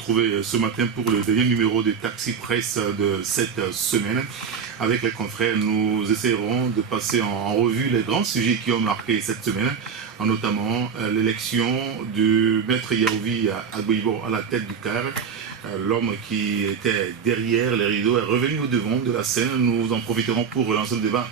retrouver ce matin pour le dernier numéro de Taxi Presse de cette semaine. Avec les confrères, nous essaierons de passer en revue les grands sujets qui ont marqué cette semaine, notamment l'élection de Maître Yahoubi Agboibo à la tête du CAR. L'homme qui était derrière les rideaux est revenu au devant de la scène. Nous en profiterons pour relancer le débat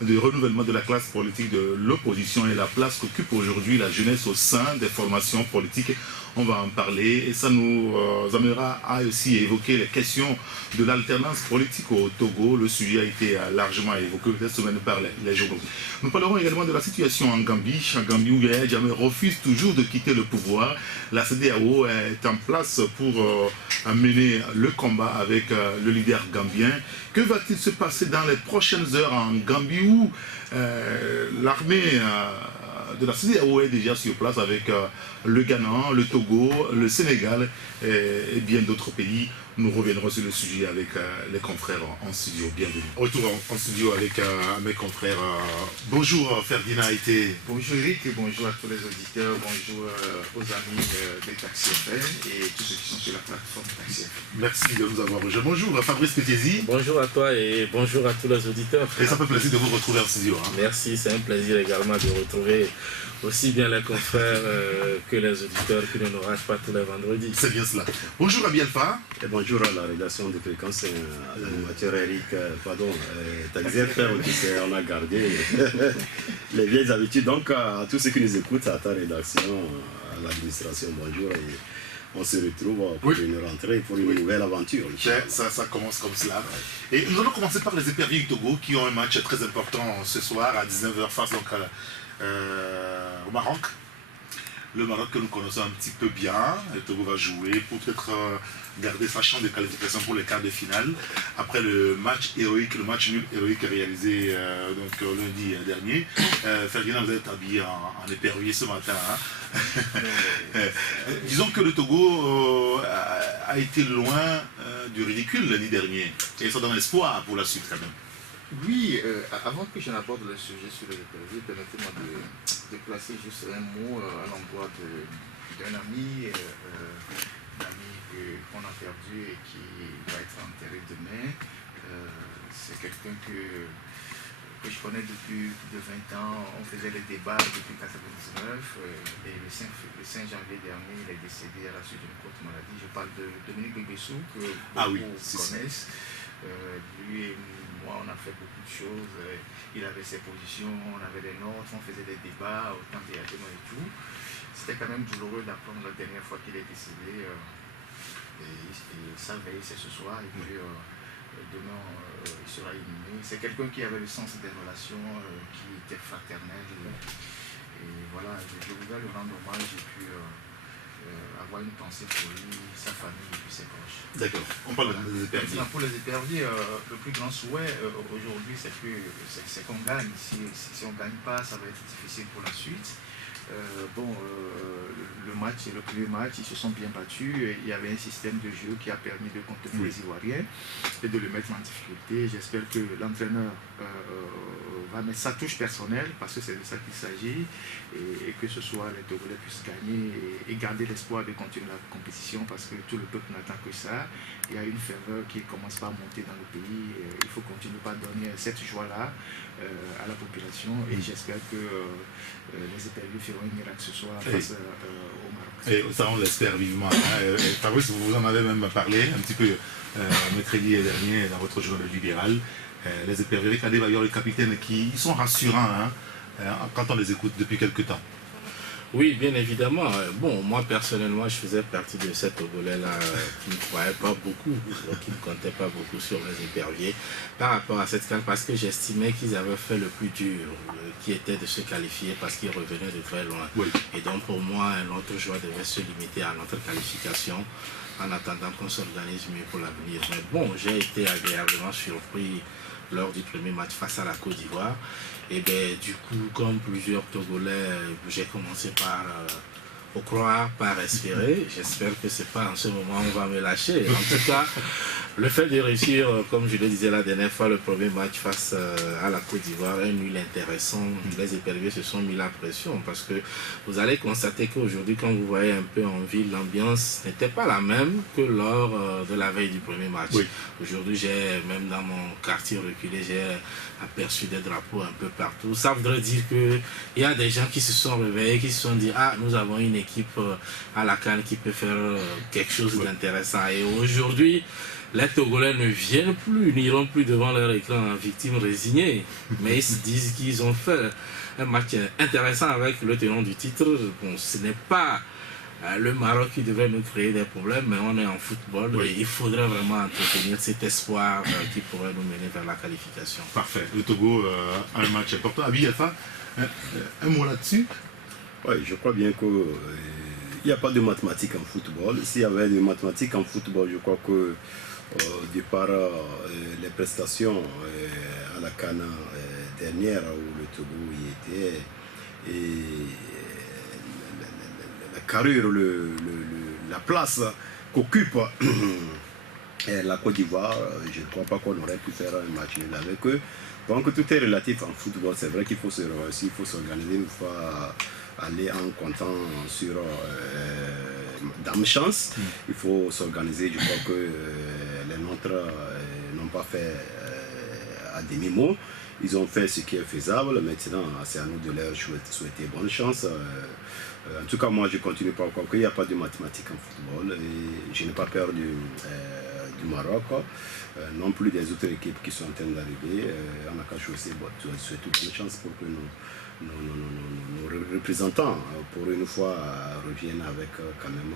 de renouvellement de la classe politique de l'opposition et la place qu'occupe aujourd'hui la jeunesse au sein des formations politiques. On va en parler et ça nous amènera à aussi évoquer les questions de l'alternance politique au Togo. Le sujet a été largement évoqué cette semaine par les journaux. Nous parlerons également de la situation en Gambie. En Gambie où Yahya Jammeh refuse toujours de quitter le pouvoir. La CEDEAO est en place pour mener le combat avec le leader gambien. Que va-t-il se passer dans les prochaines heures en Gambie où l'armée de la CEDEAO est déjà sur place avec le Ghana, le Togo, le Sénégal et bien d'autres pays. Nous reviendrons sur le sujet avec les confrères en studio. Bienvenue. Retour en studio avec mes confrères. Bonjour Ferdinand Haïté. Bonjour Eric et bonjour à tous les auditeurs, bonjour aux amis de Taxi FM et tous ceux qui sont sur la plateforme Taxi FM. Merci de nous avoir rejoints. Bonjour Fabrice Pétézi. Bonjour à toi et bonjour à tous les auditeurs. Et ça fait plaisir de vous retrouver en studio. Merci, c'est un plaisir également de retrouver aussi bien les confrères que les auditeurs qui ne nous ratent pas tous les vendredis. C'est bien cela. Bonjour Abi Alpha. Et bonjour à la rédaction de Fréquence, à l'animateur Eric, Taxi FM, on a gardé les vieilles habitudes. Donc à tous ceux qui nous écoutent, à ta rédaction, à l'administration, bonjour. Et on se retrouve pour une rentrée, pour une nouvelle aventure. Ça commence comme cela. Et nous allons commencer par les éperviers du Togo qui ont un match très important ce soir à 19h face donc, au Maroc. Le Maroc que nous connaissons un petit peu bien. Le Togo va jouer pour peut-être garder sa chance de qualification pour les quarts de finale. Après le match héroïque, le match nul héroïque réalisé lundi dernier. Ferdinand, vous êtes habillé en épervier ce matin. Disons que le Togo a été loin du ridicule lundi dernier. Et ça donne espoir pour la suite quand même. Oui, avant que je n'aborde le sujet sur les éperviers, permettez-moi de placer juste un mot à l'endroit d'un ami, qu'on a perdu et qui va être enterré demain. C'est quelqu'un que je connais depuis plus de 20 ans. On faisait les débats depuis 1999 et le 5 janvier dernier, il est décédé à la suite d'une courte maladie. Je parle de Dominique Beguessou, que beaucoup connaissent. Lui et moi, on a fait beaucoup de choses. Il avait ses positions, on avait des notes, on faisait des débats, autant théâtrement et tout. C'était quand même douloureux d'apprendre la dernière fois qu'il est décédé. Et sa veille, c'est ce soir. Et puis demain, il sera inhumé. C'est quelqu'un qui avait le sens des relations, qui était fraternel. Et voilà, je voudrais le rendre hommage et puis avoir une pensée pour lui, sa famille et puis ses proches. D'accord. On parle des éperviers. Pour les éperviers, le plus grand souhait aujourd'hui, c'est qu'on gagne. Si on ne gagne pas, ça va être difficile pour la suite. Le match, le premier match, ils se sont bien battus. Il y avait un système de jeu qui a permis de contenir les Ivoiriens et de le mettre en difficulté. J'espère que l'entraîneur va mettre sa touche personnelle parce que c'est de ça qu'il s'agit et que ce soit les Togolais puissent gagner et garder l'espoir de continuer la compétition parce que tout le peuple n'attend que ça. Il y a une ferveur qui commence pas à monter dans le pays. Il faut continuer par donner cette joie-là à la population et j'espère que les éperviers feront un miracle ce soir face au Maroc. Et ça, on l'espère vivement. Fabrice, vous en avez même parlé un petit peu mercredi dernier dans votre journal libéral. Les éperviers, avec Adebayor, les capitaines, qui sont rassurants quand on les écoute depuis quelque temps. Oui, bien évidemment. Bon, moi personnellement, je faisais partie de ces Togolais-là qui ne croyaient pas beaucoup, qui ne comptaient pas beaucoup sur les éperviers par rapport à cette CAN parce que j'estimais qu'ils avaient fait le plus dur, qui était de se qualifier parce qu'ils revenaient de très loin. Oui. Et donc pour moi, notre joie devait se limiter à notre qualification en attendant qu'on s'organise mieux pour l'avenir. Mais bon, j'ai été agréablement surpris lors du premier match face à la Côte d'Ivoire. Et bien du coup, comme plusieurs Togolais, j'ai commencé par croire, par espérer. J'espère que c'est pas en ce moment où on va me lâcher. En tout cas, Le fait de réussir, comme je le disais la dernière fois, le premier match face à la Côte d'Ivoire, un nul intéressant, les éperviers se sont mis la pression parce que vous allez constater qu'aujourd'hui, quand vous voyez un peu en ville, l'ambiance n'était pas la même que lors de la veille du premier match. Oui. Aujourd'hui, j'ai même dans mon quartier reculé, j'ai aperçu des drapeaux un peu partout. Ça voudrait dire qu'il y a des gens qui se sont réveillés, qui se sont dit « Ah, nous avons une équipe à la CAN qui peut faire quelque chose d'intéressant. » Et aujourd'hui, les Togolais ne viennent plus, n'iront plus devant leur écran en victime résignée, mais ils se disent qu'ils ont fait un match intéressant avec le tenant du titre. Bon, ce n'est pas le Maroc qui devrait nous créer des problèmes, mais on est en football et il faudrait vraiment entretenir cet espoir qui pourrait nous mener vers la qualification. Parfait. Le Togo a un match important. Abi Alpha, un mot là-dessus? Oui, je crois bien qu'il n'y a pas de mathématiques en football. S'il y avait des mathématiques en football, je crois que de par les prestations à la CAN dernière où le Togo y était, et la carrure, la place qu'occupe la Côte d'Ivoire, je ne crois pas qu'on aurait pu faire un match nul avec eux. Donc tout est relatif en football. C'est vrai qu'il faut se réussir, il faut s'organiser une fois aller en comptant sur dame chance. Il faut s'organiser. Je crois que les nôtres n'ont pas fait à demi-mot. Ils ont fait ce qui est faisable. Maintenant, c'est à nous de leur souhaiter bonne chance. En tout cas, moi, je continue par croire qu'il n'y a pas de mathématiques en football. Et je n'ai pas peur du Maroc, non plus des autres équipes qui sont en train d'arriver. On a qu'à souhaiter bonne chance pour que nos représentants, pour une fois, reviennent avec quand même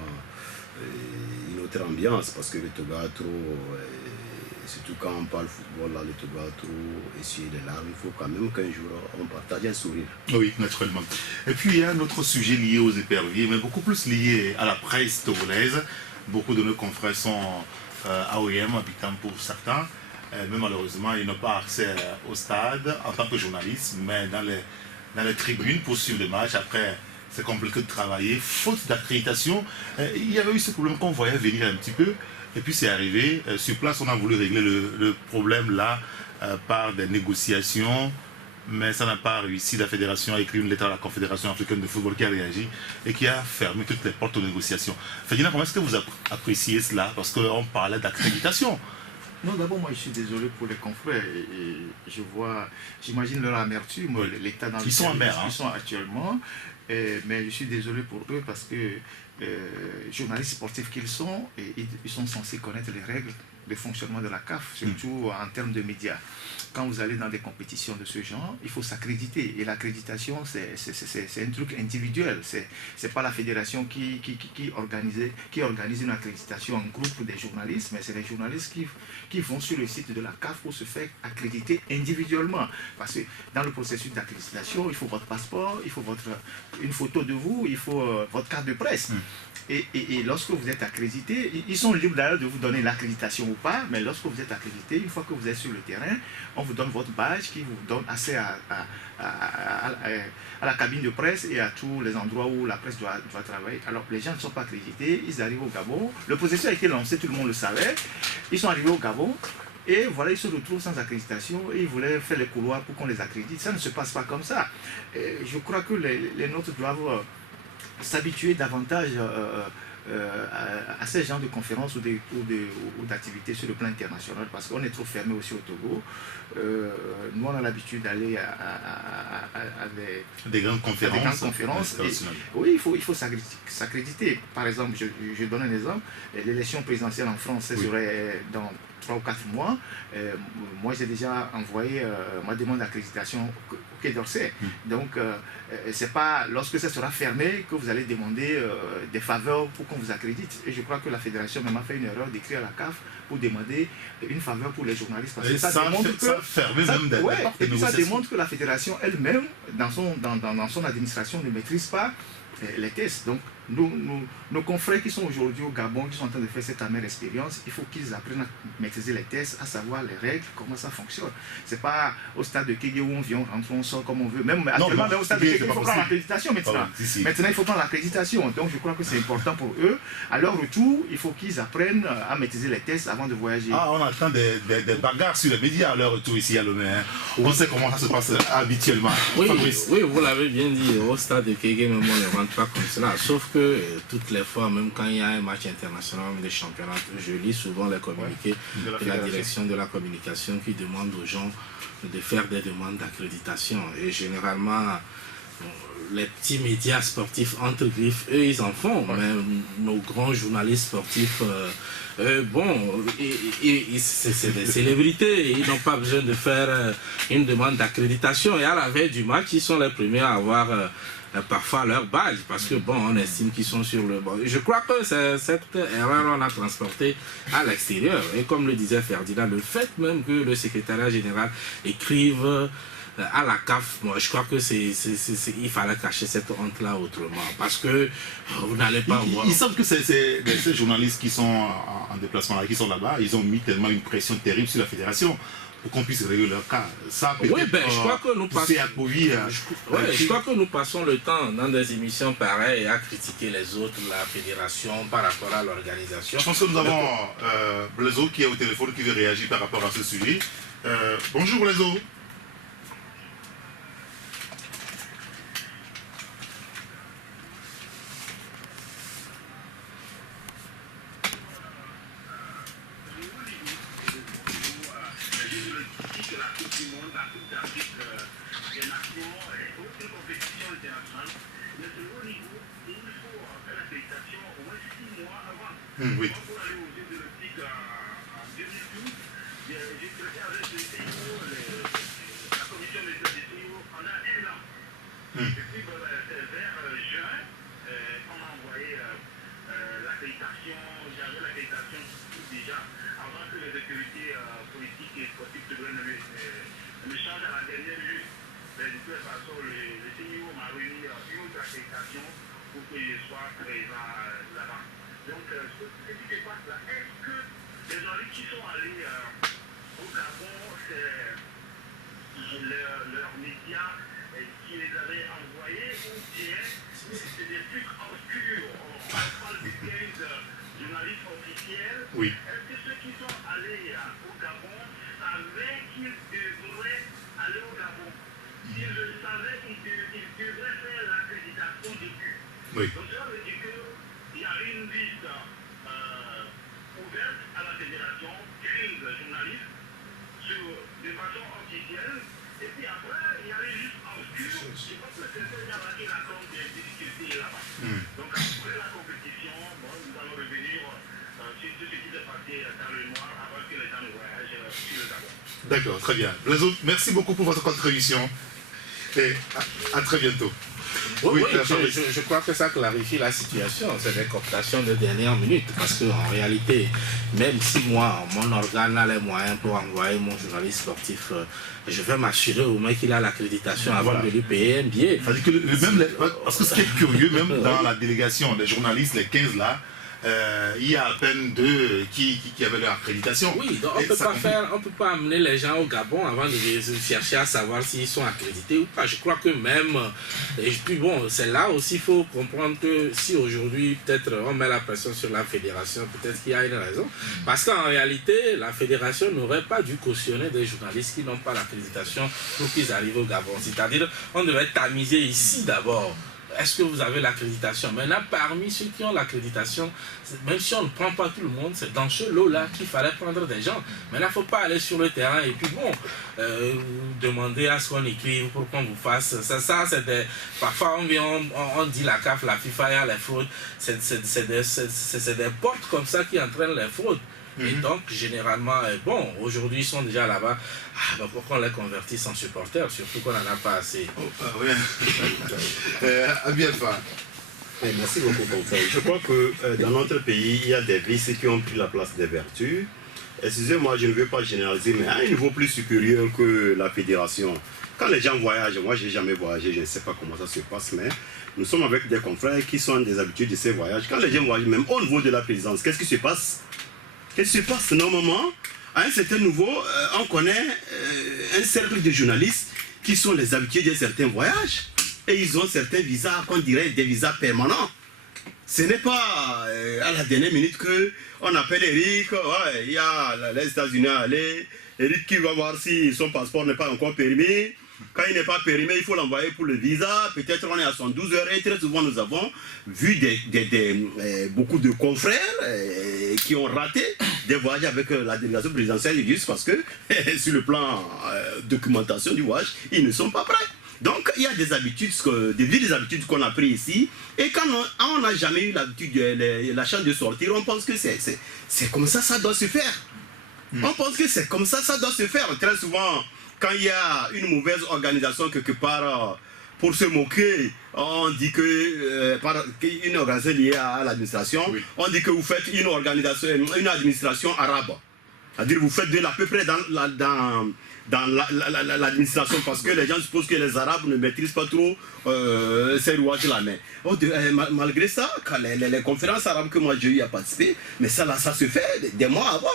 une autre ambiance, parce que le Togo a trop, surtout quand on parle football, là, le Togo a trop essuyé des larmes. Il faut quand même qu'un jour on partage un sourire. Oui, naturellement. Et puis il y a un autre sujet lié aux éperviers, mais beaucoup plus lié à la presse togolaise. Beaucoup de nos confrères sont AOM, habitants pour certains, mais malheureusement ils n'ont pas accès au stade en tant que journalistes, mais dans les tribunes pour suivre le match. Après, c'est compliqué de travailler, faute d'accréditation. Il y avait eu ce problème qu'on voyait venir un petit peu, et puis c'est arrivé. Sur place, on a voulu régler le problème là par des négociations, mais ça n'a pas réussi. La fédération a écrit une lettre à la Confédération africaine de football qui a réagi et qui a fermé toutes les portes aux négociations. Ferdinand, comment est-ce que vous appréciez cela? Parce qu'on parlait d'accréditation. Non, d'abord, moi, je suis désolé pour les confrères. Et j'imagine leur amertume, oui. l'état dans lequel ils sont amers, ils sont actuellement. Mais je suis désolé pour eux parce que journalistes sportifs qu'ils sont, ils sont censés connaître les règles de fonctionnement de la CAF, surtout en termes de médias. Quand vous allez dans des compétitions de ce genre, il faut s'accréditer. Et l'accréditation, c'est un truc individuel. C'est pas la fédération qui organise une accréditation en groupe des journalistes, mais c'est les journalistes qui vont sur le site de la CAF pour se faire accréditer individuellement. Parce que dans le processus d'accréditation, il faut votre passeport, il faut une photo de vous, il faut votre carte de presse. Et lorsque vous êtes accrédité, ils sont libres d'ailleurs de vous donner l'accréditation ou pas, mais lorsque vous êtes accrédité, une fois que vous êtes sur le terrain, on vous donne votre badge qui vous donne accès à la cabine de presse et à tous les endroits où la presse doit travailler. Alors les gens ne sont pas accrédités, ils arrivent au Gabon, le processus a été lancé, tout le monde le savait, ils sont arrivés au Gabon, et voilà, ils se retrouvent sans accréditation et ils voulaient faire les couloirs pour qu'on les accrédite. Ça ne se passe pas comme ça. Et je crois que les nôtres doivent s'habituer davantage à ces genres de conférences ou d'activités sur le plan international, parce qu'on est trop fermé aussi au Togo. Nous, on a l'habitude d'aller à des grandes conférences. Oui, il faut s'accréditer. Par exemple, je donne un exemple. L'élection présidentielle en France, ça serait dans 3 ou 4 mois. Moi, j'ai déjà envoyé ma demande d'accréditation au Quai d'Orsay. Donc, c'est pas lorsque ça sera fermé que vous allez demander des faveurs pour qu'on vous accrédite. Et je crois que la fédération même a fait une erreur d'écrire à la CAF pour demander une faveur pour les journalistes. Parce que ça démontre que la fédération elle-même, dans son administration, ne maîtrise pas les tests. Donc, nos confrères qui sont aujourd'hui au Gabon, qui sont en train de faire cette amère expérience, il faut qu'ils apprennent à maîtriser les tests, à savoir les règles, comment ça fonctionne. C'est pas au stade de Kégué où on vient, on rentre, on sort comme on veut. Même actuellement, au stade de Kégué, il faut prendre l'accréditation maintenant. Maintenant, il faut prendre l'accréditation. Donc, je crois que c'est important pour eux. À leur retour, il faut qu'ils apprennent à maîtriser les tests avant de voyager. Ah, on attend des bagarres sur les médias à leur retour ici à Lomé. On sait comment ça se passe habituellement. Oui, oui, vous l'avez bien dit, au stade de Kégué, même on ne rentre pas comme cela. Sauf que toutes les fois, même quand il y a un match international, des championnats, je lis souvent les communiqués de la direction de la communication qui demande aux gens de faire des demandes d'accréditation. Et généralement, les petits médias sportifs entre griffes, eux, ils en font. Mais nos grands journalistes sportifs, c'est des célébrités. Ils n'ont pas besoin de faire une demande d'accréditation. Et à la veille du match, ils sont les premiers à avoir parfois leur badge. Parce que, on estime qu'ils sont sur le banc. Je crois que cette erreur, on a transporté à l'extérieur. Et comme le disait Ferdinand, le fait même que le secrétariat général écrive à la CAF, moi je crois que il fallait cacher cette honte-là autrement, parce que vous n'allez pas voir. Il semble que ces journalistes qui sont en déplacement là, qui sont là-bas, ils ont mis tellement une pression terrible sur la fédération pour qu'on puisse régler leur cas. Ça peut je crois que nous passons. Je crois que nous passons le temps dans des émissions pareilles à critiquer les autres, la fédération par rapport à l'organisation. Je pense que nous avons Blaiseau qui est au téléphone qui veut réagir par rapport à ce sujet. Bonjour Blaiseau. Oui. Oui. Est-ce que ceux qui sont allés au Gabon savaient qu'ils devraient aller au Gabon? S'ils le savaient, ils devraient faire l'accréditation du but. Oui. Donc ça veut dire qu'il y a une liste ouverte à la fédération, 15 journalistes, de façon officielle, et puis après, il y a une liste obscure. Je pense que c'est ça qui raconte des difficultés là-bas. Donc après la compétition, nous allons revenir sur tout ce qui s'est passé dans le noir avant que les gens ne voyagent sur le Gabon. D'accord, très bien. Blaiseau, merci beaucoup pour votre contribution et à très bientôt. Oui, je crois que ça clarifie la situation. C'est des cooptations de dernière minute. Parce qu'en réalité, même si moi, mon organe a les moyens pour envoyer mon journaliste sportif, je vais m'assurer au moins qu'il a l'accréditation avant de lui payer un billet. Parce que ce qui est curieux, même dans la délégation des journalistes, les 15 là, il y a à peine 2 qui avaient leur accréditation. Oui, donc on ne peut pas amener les gens au Gabon avant de chercher à savoir s'ils sont accrédités ou pas. Je crois que même, et puis c'est là aussi il faut comprendre que si aujourd'hui peut-être on met la pression sur la fédération, peut-être qu'il y a une raison. Parce qu'en réalité, la fédération n'aurait pas dû cautionner des journalistes qui n'ont pas l'accréditation pour qu'ils arrivent au Gabon. C'est-à-dire, on devait tamiser ici d'abord. Est-ce que vous avez l'accréditation? Maintenant, parmi ceux qui ont l'accréditation, même si on ne prend pas tout le monde, c'est dans ce lot-là qu'il fallait prendre des gens. Maintenant, il ne faut pas aller sur le terrain et puis demander à ce qu'on écrive pour qu'on vous fasse. Ça c'est des... Parfois, on dit la CAF, la FIFA, il y a les fraudes. C'est des portes comme ça qui entraînent les fraudes. Et donc, généralement, aujourd'hui, ils sont déjà là-bas. Pourquoi on les convertisse en supporters, surtout qu'on n'en a pas assez. Merci beaucoup, Conseil. Je crois que dans notre pays, il y a des vices qui ont pris la place des vertus. excusez-moi, je ne veux pas généraliser, mais à un niveau plus supérieur que la fédération, quand les gens voyagent, moi je n'ai jamais voyagé, je ne sais pas comment ça se passe, mais nous sommes avec des confrères qui sont des habitués de ces voyages. Quand les gens voyagent, même au niveau de la présidence, qu'est-ce qui se passe? Qu'est-ce qui se passe? Normalement, à un certain niveau, on connaît un cercle de journalistes qui sont les habitués de certains voyages et ils ont certains visas, qu'on dirait des visas permanents. Ce n'est pas à la dernière minute qu'on appelle Eric, ouais, il y a les États-Unis à aller, Eric qui va voir si son passeport n'est pas encore périmé. Quand il n'est pas périmé, il faut l'envoyer pour le visa. Peut-être on est à 112 heures et très souvent nous avons vu beaucoup de confrères qui ont raté des voyages avec la délégation présidentielle juste parce que sur le plan documentation du voyage, ils ne sont pas prêts. Donc il y a des habitudes, des habitudes qu'on a prises ici. Et quand on n'a jamais eu l'habitude, la chance de sortir, on pense que c'est comme ça, ça doit se faire. On pense que c'est comme ça, ça doit se faire. Très souvent, quand il y a une mauvaise organisation quelque part, pour se moquer, on dit que une organisation liée à l'administration, oui. On dit que vous faites une administration arabe. C'est-à-dire que vous faites à peu près dans l'administration parce que les gens supposent que les Arabes ne maîtrisent pas trop ces rouages-là. Mais malgré ça, quand les conférences arabes que moi j'ai eu à participer, mais ça se fait des mois avant.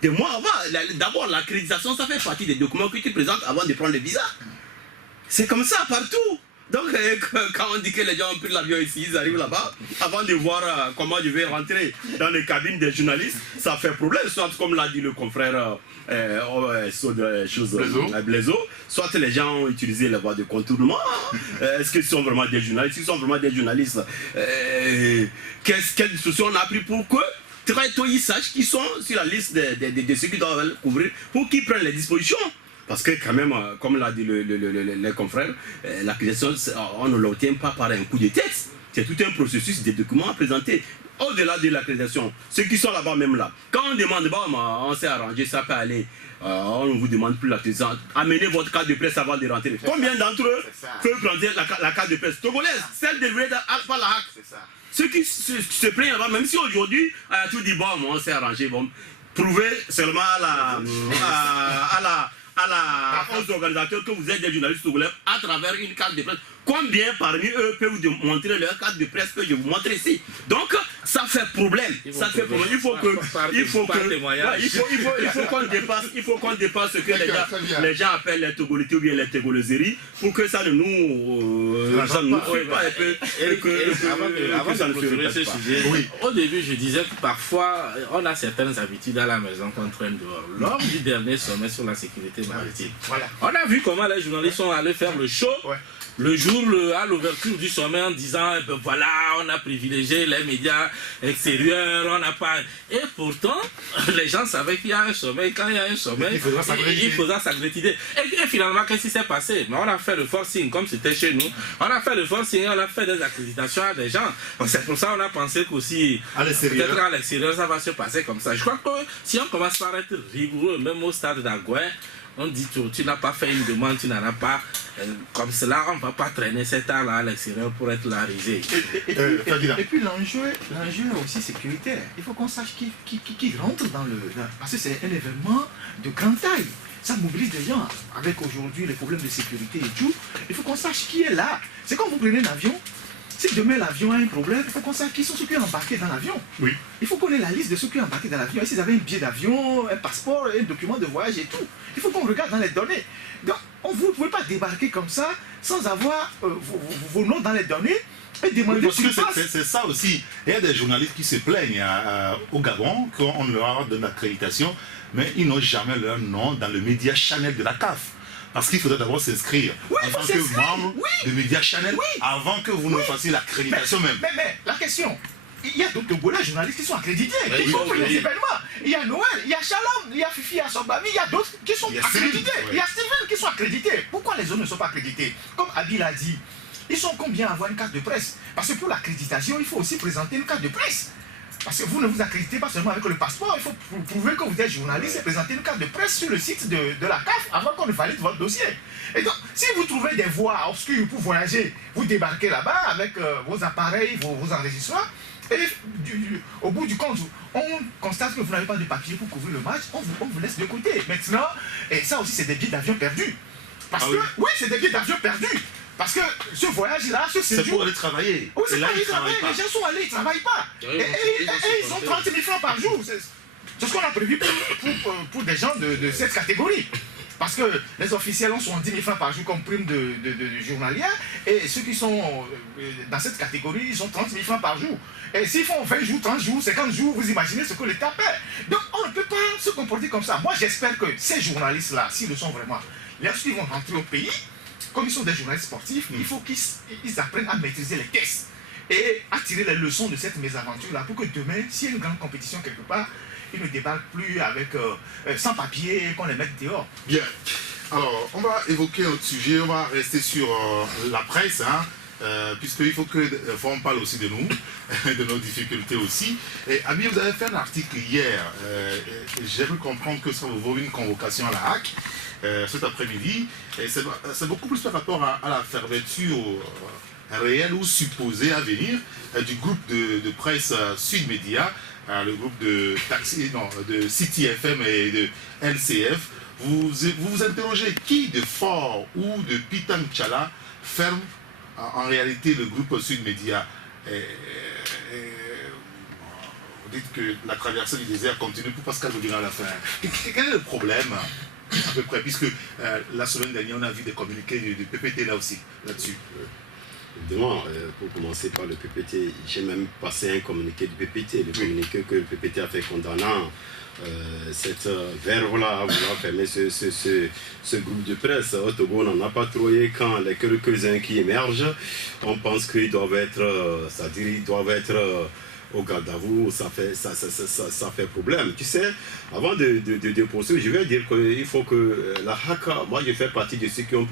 Des mois avant. D'abord, l'accréditation, ça fait partie des documents que tu présentes avant de prendre le visa. C'est comme ça partout. Donc, quand on dit que les gens ont pris l'avion ici, ils arrivent là-bas, avant de voir comment je vais rentrer dans les cabines des journalistes, ça fait problème. Soit, comme l'a dit le confrère Blaiseau, soit les gens ont utilisé la voie de contournement. Est-ce qu'ils sont vraiment des journalistes? S'ils sont vraiment des journalistes, quelle discussion on a pris pour que très tôt ils sachent qu'ils sont sur la liste de ceux qui doivent couvrir pour qu'ils prennent les dispositions? Parce que quand même, comme l'a dit les confrères, l'accréditation, on ne l'obtient pas par un coup de tête. C'est tout un processus de documents à présenter. Au-delà de l'accréditation, ceux qui sont là-bas même là, quand on demande, on s'est arrangé, ça peut aller, on ne vous demande plus l'accréditation, amenez votre carte de presse avant de rentrer. Combien d'entre eux peuvent prendre la carte de presse togolaise, celle délivrée par la HAC? Ceux qui se plaignent là-bas, même si aujourd'hui, à tout dit, on s'est arrangé, prouver seulement aux organisateurs que vous êtes des journalistes togolais à travers une carte de presse. Combien parmi eux peuvent vous montrer leur carte de presse que je vous montre ici? Donc ça fait problème. Il faut qu'on dépasse ce que les gens appellent les togolités ou bien les togolaiseries pour que ça ne nous pas et que ça ne se répète pas. Oui. Au début, je disais que parfois on a certaines habitudes à la maison qu'on traîne dehors. Lors du dernier sommet sur la sécurité maritime, on a vu comment les journalistes sont allés faire le show. Le jour à l'ouverture du sommet en disant voilà, on a privilégié les médias extérieurs, on n'a pas. Et pourtant, les gens savaient qu'il y a un sommet. Quand il y a un sommet, il faudra s'accréditer. Et finalement, qu'est-ce qui s'est passé? Mais on a fait le forcing, comme c'était chez nous. On a fait le forcing, on a fait des accréditations à des gens. C'est pour ça qu'on a pensé qu'aussi, peut-être à l'extérieur, ça va se passer comme ça. Je crois que si on commence par être rigoureux, même au stade d'Agouin, on dit tu n'as pas fait une demande, tu n'en as pas. Comme cela, on ne va pas traîner cet art-là à l'extérieur pour être là risé. Et puis l'enjeu est aussi sécuritaire. Il faut qu'on sache qui rentre dans le... Parce que c'est un événement de grande taille. Ça mobilise des gens. Avec aujourd'hui les problèmes de sécurité et tout, il faut qu'on sache qui est là. C'est comme vous prenez un avion. Si demain l'avion a un problème, il faut qu'on sache qui sont ceux qui ont embarqué dans l'avion. Oui. Il faut qu'on ait la liste de ceux qui ont embarqué dans l'avion. S'ils avaient un billet d'avion, un passeport, un document de voyage et tout. Il faut qu'on regarde dans les données. Donc, vous ne pouvez pas débarquer comme ça sans avoir vos noms dans les données et demander ce qui se passe. C'est ça aussi. Il y a des journalistes qui se plaignent au Gabon qu'on leur donne l'accréditation, mais ils n'ont jamais leur nom dans le média Channel de la CAF. Parce qu'il faudrait d'abord s'inscrire en tant que membre de Média Channel avant que vous ne fassiez l'accréditation même. Mais la question, il y a d'autres Togolais journalistes qui sont accrédités, qui sont pour les événements. Il y a Noël, il y a Shalom, il y a Fifi, il y a Sombami, il y a d'autres qui sont accrédités. Il y a Steven qui sont accrédités. Pourquoi les autres ne sont pas accrédités? Comme Abil a dit, ils sont combien à avoir une carte de presse? Parce que pour l'accréditation, il faut aussi présenter une carte de presse. Parce que vous ne vous accréditez pas seulement avec le passeport, il faut prouver que vous êtes journaliste et présenter une carte de presse sur le site de la CAF avant qu'on ne valide votre dossier. Et donc, si vous trouvez des voies obscures pour voyager, vous débarquez là-bas avec vos appareils, vos enregistrements, Et au bout du compte, on constate que vous n'avez pas de papier pour couvrir le match, on vous laisse de côté. Maintenant, et ça aussi, c'est des billets d'avion perdus. Parce que, oui, c'est des billets d'avion perdus. Parce que ce voyage-là, ce séjour... C'est pour aller travailler. Oui, c'est et là, pour aller ils travaillent travailler. pas. Les gens sont allés, ils ne travaillent pas. Oui, Et ils ont 30 000 francs par jour. C'est ce qu'on a prévu pour des gens de cette catégorie. Parce que les officiels ont 70 000 francs par jour comme prime de journalière. Et ceux qui sont dans cette catégorie, ils ont 30 000 francs par jour. Et s'ils font 20 jours, 30 jours, 50 jours, vous imaginez ce que l'État paie. Donc on ne peut pas se comporter comme ça. Moi, j'espère que ces journalistes-là, s'ils le sont vraiment, lorsqu'ils vont rentrer au pays, comme ils sont des journalistes sportifs, il faut qu'ils apprennent à maîtriser les caisses et à tirer les leçons de cette mésaventure-là pour que demain, s'il y a une grande compétition quelque part, ils ne débarquent plus avec sans papier, qu'on les mette dehors. Bien. Alors, on va évoquer un autre sujet, on va rester sur la presse, hein, puisqu'il faut qu'on parle aussi de nous, de nos difficultés aussi. Et Ami, vous avez fait un article hier, j'ai pu comprendre que ça vous vaut une convocation à la HAC cet après-midi, et c'est beaucoup plus par rapport à la fermeture réelle ou supposée à venir du groupe de presse Sud Média, le groupe de City FM et de LCF. Vous vous interrogez qui de Fort ou de Pitang Tchala ferme en réalité le groupe Sud Média. Vous dites que la traversée du désert continue pour Pascal Bobina à la fin. Quel est le problème à peu près, puisque la semaine dernière on a vu des communiqués du PPT là aussi, là-dessus. Évidemment, pour commencer par le PPT, j'ai même passé un communiqué du PPT, le communiqué que le PPT a fait condamnant cette verve-là à vouloir fermer ce groupe de presse. Au Togo, on n'en a pas trop eu quand les quelques-uns qui émergent, on pense qu'ils doivent être, c'est-à-dire ils doivent être au garde à vous, ça fait problème. Tu sais, avant de poursuivre, je vais dire qu'il faut que la HAC, moi je fais partie de ceux qui ont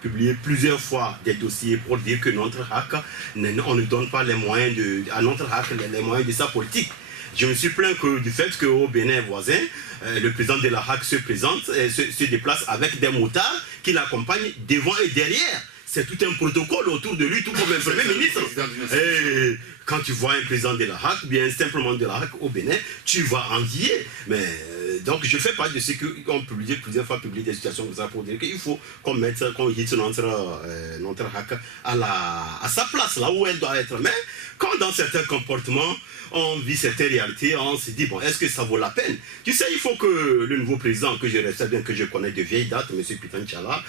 publié plusieurs fois des dossiers pour dire que notre HAC, on ne donne pas les moyens à notre HAC les moyens de sa politique. Je me suis plaint du fait qu'au Bénin voisin, le président de la HAC se présente, se déplace avec des motards qui l'accompagnent devant et derrière. C'est tout un protocole autour de lui, tout comme un premier ministre. Et quand tu vois un président de la HAC, bien simplement de la HAC au Bénin, tu vas envier. Mais donc je fais pas de ceux qui ont plusieurs fois publié des situations comme ça pour dire qu'il faut qu'on mette notre HAC à sa place, là où elle doit être. Mais quand dans certains comportements, on vit cette réalité, on se dit, bon, est-ce que ça vaut la peine? Tu sais, il faut que le nouveau président, que je respecte bien, que je connais de vieille date, M. Pitang Tchala,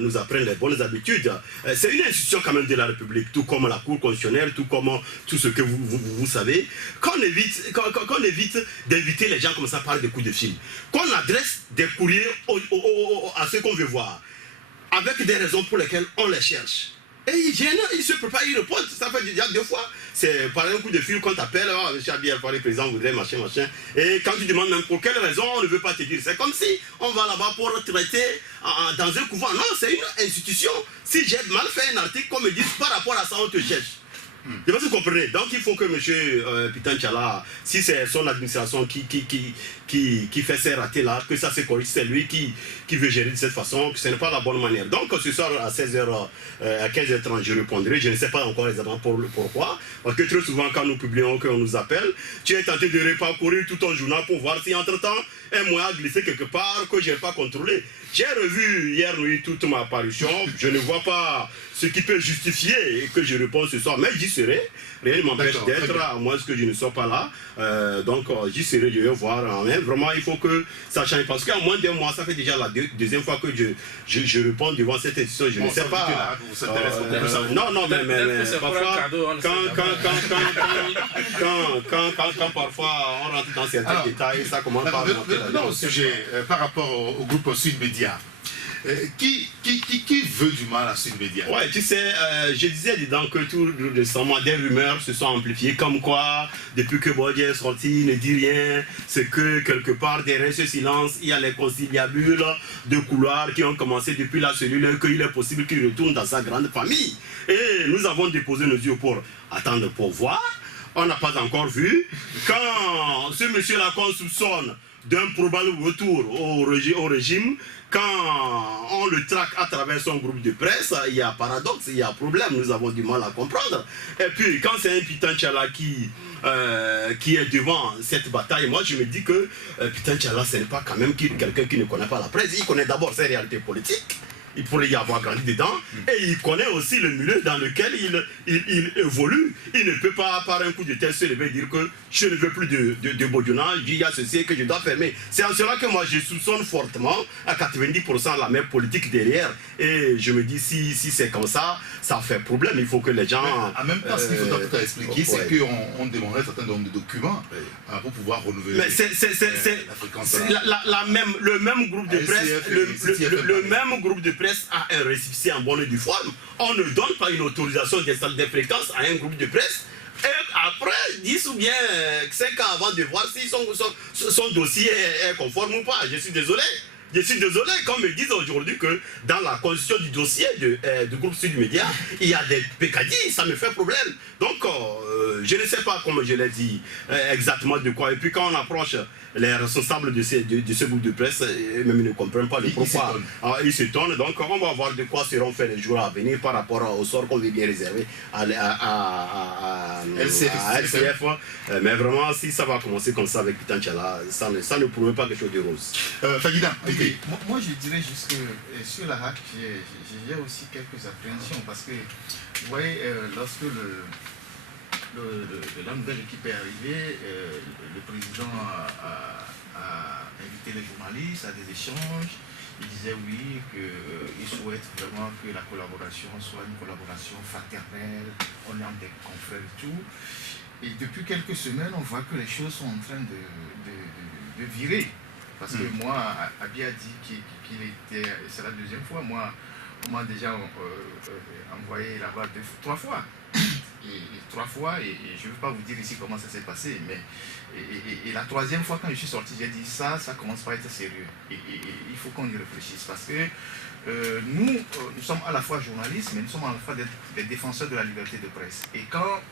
nous apprenne les bonnes habitudes. C'est une institution quand même de la République, tout comme la Cour constitutionnelle, tout comme tout ce que vous savez. Qu'on évite d'inviter les gens comme ça par des coups de fil. Qu'on adresse des courriers à ceux qu'on veut voir, avec des raisons pour lesquelles on les cherche. Et il se prépare, il répond, ça fait déjà 2 fois. C'est par un coup de fil qu'on t'appelle, oh, M. Abiy Alpha, le président voudrait machin. Et quand tu demandes même pour quelle raison, on ne veut pas te dire. C'est comme si on va là-bas pour traiter dans un couvent. Non, c'est une institution. Si j'ai mal fait un article, qu'on me dise par rapport à ça, on te cherche. Je pense que vous comprenez. Donc il faut que M. Pitang Tchala, si c'est son administration qui fait ces ratés-là, que ça se corrige, c'est lui qui veut gérer de cette façon, que ce n'est pas la bonne manière. Donc ce soir à 16h, à 15h30, je répondrai. Je ne sais pas encore exactement pourquoi. Parce que très souvent, quand nous publions, qu'on nous appelle, tu es tenté de reparcourir tout ton journal pour voir si entre-temps, un mois a glissé quelque part que je n'ai pas contrôlé. J'ai revu hier nuit toute ma parution. Je ne vois pas ce qui peut justifier que je réponds ce soir. Mais j'y serai. Rien ne m'empêche d'être, à moins que je ne sois pas là. Donc j'y serai, je vais voir. Mais vraiment, il faut que ça change. Parce qu'en moins d'1 mois, ça fait déjà la deuxième fois que je réponds devant cette institution. Je ne sais pas. Non, mais parfois, quand parfois on rentre dans certains détails, ça commence par remonter la non, au sujet, par rapport au groupe Sud Média. Qui veut du mal à Sud Média? Ouais, tu sais, je disais dedans que tout récemment des rumeurs se sont amplifiées, comme quoi, depuis que Bodje est sorti, il ne dit rien, c'est que quelque part derrière ce silence, il y a les conciliabules de couloirs qui ont commencé depuis la cellule, qu'il est possible qu'il retourne dans sa grande famille. Et nous avons déposé nos yeux pour attendre pour voir. on n'a pas encore vu. Quand ce monsieur-là qu'on soupçonne d'un probable retour au régime, quand on le traque à travers son groupe de presse, il y a paradoxe, il y a problème, nous avons du mal à comprendre. Et puis quand c'est un Pitan Tchala qui est devant cette bataille, moi je me dis que Pitan Tchala, ce n'est pas quand même quelqu'un qui ne connaît pas la presse, il connaît d'abord ses réalités politiques. Il pourrait y avoir grandi dedans, et il connaît aussi le milieu dans lequel il évolue. Il ne peut pas, par un coup de tête, se lever et dire que je ne veux plus de bodionnage, il y a ceci que je dois fermer. C'est en cela que moi je soupçonne fortement à 90% la même politique derrière. Et je me dis, si c'est comme ça, ça fait problème. Il faut que les gens... Mais en même temps, ce qu'il faudra peut-être expliquer, c'est qu'on demanderait un certain nombre de documents pour pouvoir renouveler la fréquence. Le même groupe de presse, le même groupe de presse a un récépissé en bonne et due forme. On ne donne pas une autorisation d'installer des fréquences à un groupe de presse. Et après 10 ou bien 5 ans avant de voir si son dossier est conforme ou pas. Je suis désolé. Je suis désolé qu'on me dise aujourd'hui que dans la constitution du dossier du groupe Sud Média, il y a des pécadilles, ça me fait problème. Donc, je ne sais pas, comme je l'ai dit, exactement de quoi. Et puis quand on approche les responsables de ce groupe de presse, même ils ne comprennent pas le pourquoi. Ils s'étonnent. Donc, on va voir de quoi seront faits les jours à venir par rapport au sort qu'on veut bien réserver à LCF. Mais vraiment, si ça va commencer comme ça avec Pitan Tchala, ça ne promet pas quelque chose de rose. Fadida, oui, moi je dirais juste que sur la HAC, j'ai aussi quelques appréhensions parce que, vous voyez, lorsque la nouvelle équipe est arrivée, le président a invité les journalistes à des échanges. Il disait oui, qu'il souhaite vraiment que la collaboration soit une collaboration fraternelle, on est entre des confrères et tout. Et depuis quelques semaines, on voit que les choses sont en train de virer. Parce que moi, Abi a dit qu'il était, c'est la deuxième fois, moi, on m'a déjà envoyé là-bas 3 fois. Et 3 fois, et je ne veux pas vous dire ici comment ça s'est passé, mais et la 3e fois quand je suis sorti, j'ai dit ça commence pas à être sérieux. Et il faut qu'on y réfléchisse parce que nous sommes à la fois journalistes, mais nous sommes à la fois des défenseurs de la liberté de presse. Et quand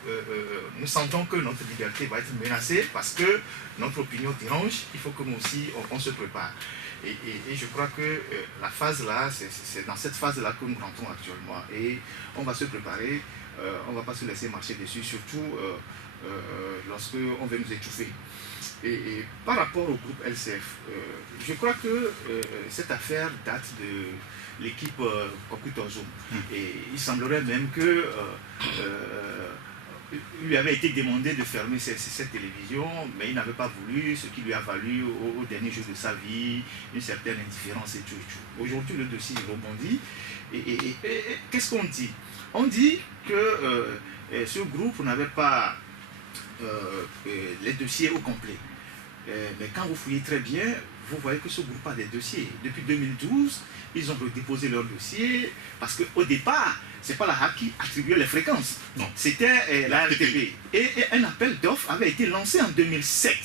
nous sentons que notre liberté va être menacée parce que notre opinion dérange, il faut que nous aussi on se prépare. Et je crois que la phase là, c'est dans cette phase là que nous rentrons actuellement. Et on va se préparer, on ne va pas se laisser marcher dessus, surtout lorsque on veut nous étouffer. Et par rapport au groupe LCF, je crois que cette affaire date de l'équipe Kokutozo. Et il semblerait même que lui avait été demandé de fermer cette télévision, mais il n'avait pas voulu, ce qui lui a valu au dernier jour de sa vie une certaine indifférence et tout. Aujourd'hui, le dossier rebondit. Et qu'est-ce qu'on dit? On dit que ce groupe n'avait pas les dossiers au complet. Mais quand vous fouillez très bien, vous voyez que ce groupe a des dossiers. Depuis 2012, ils ont redéposé leurs dossiers parce qu'au départ, ce n'est pas la HAC qui attribuait les fréquences. C'était la RTP. Et un appel d'offres avait été lancé en 2007.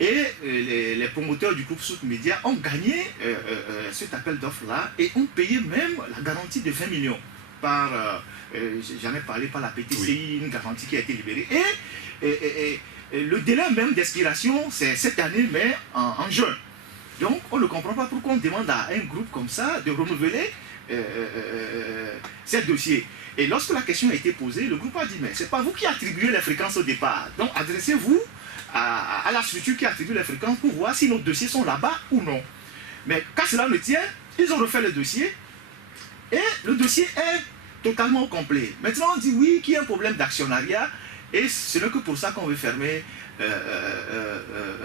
Et les promoteurs du groupe Sud Média ont gagné cet appel d'offres-là et ont payé même la garantie de 20 millions par, j'en ai parlé, par la PTCI, une garantie qui a été libérée. Et le délai même d'expiration, c'est cette année, mais en juin. Donc, on ne comprend pas pourquoi on demande à un groupe comme ça de renouveler ces dossiers. Et lorsque la question a été posée, le groupe a dit, mais ce n'est pas vous qui attribuez les fréquences au départ. Donc, adressez-vous à la structure qui attribue les fréquences pour voir si nos dossiers sont là-bas ou non. Mais quand cela ne tient, ils ont refait le dossier et le dossier est totalement complet. Maintenant, on dit oui, qu'il y a un problème d'actionnariat et ce n'est que pour ça qu'on veut fermer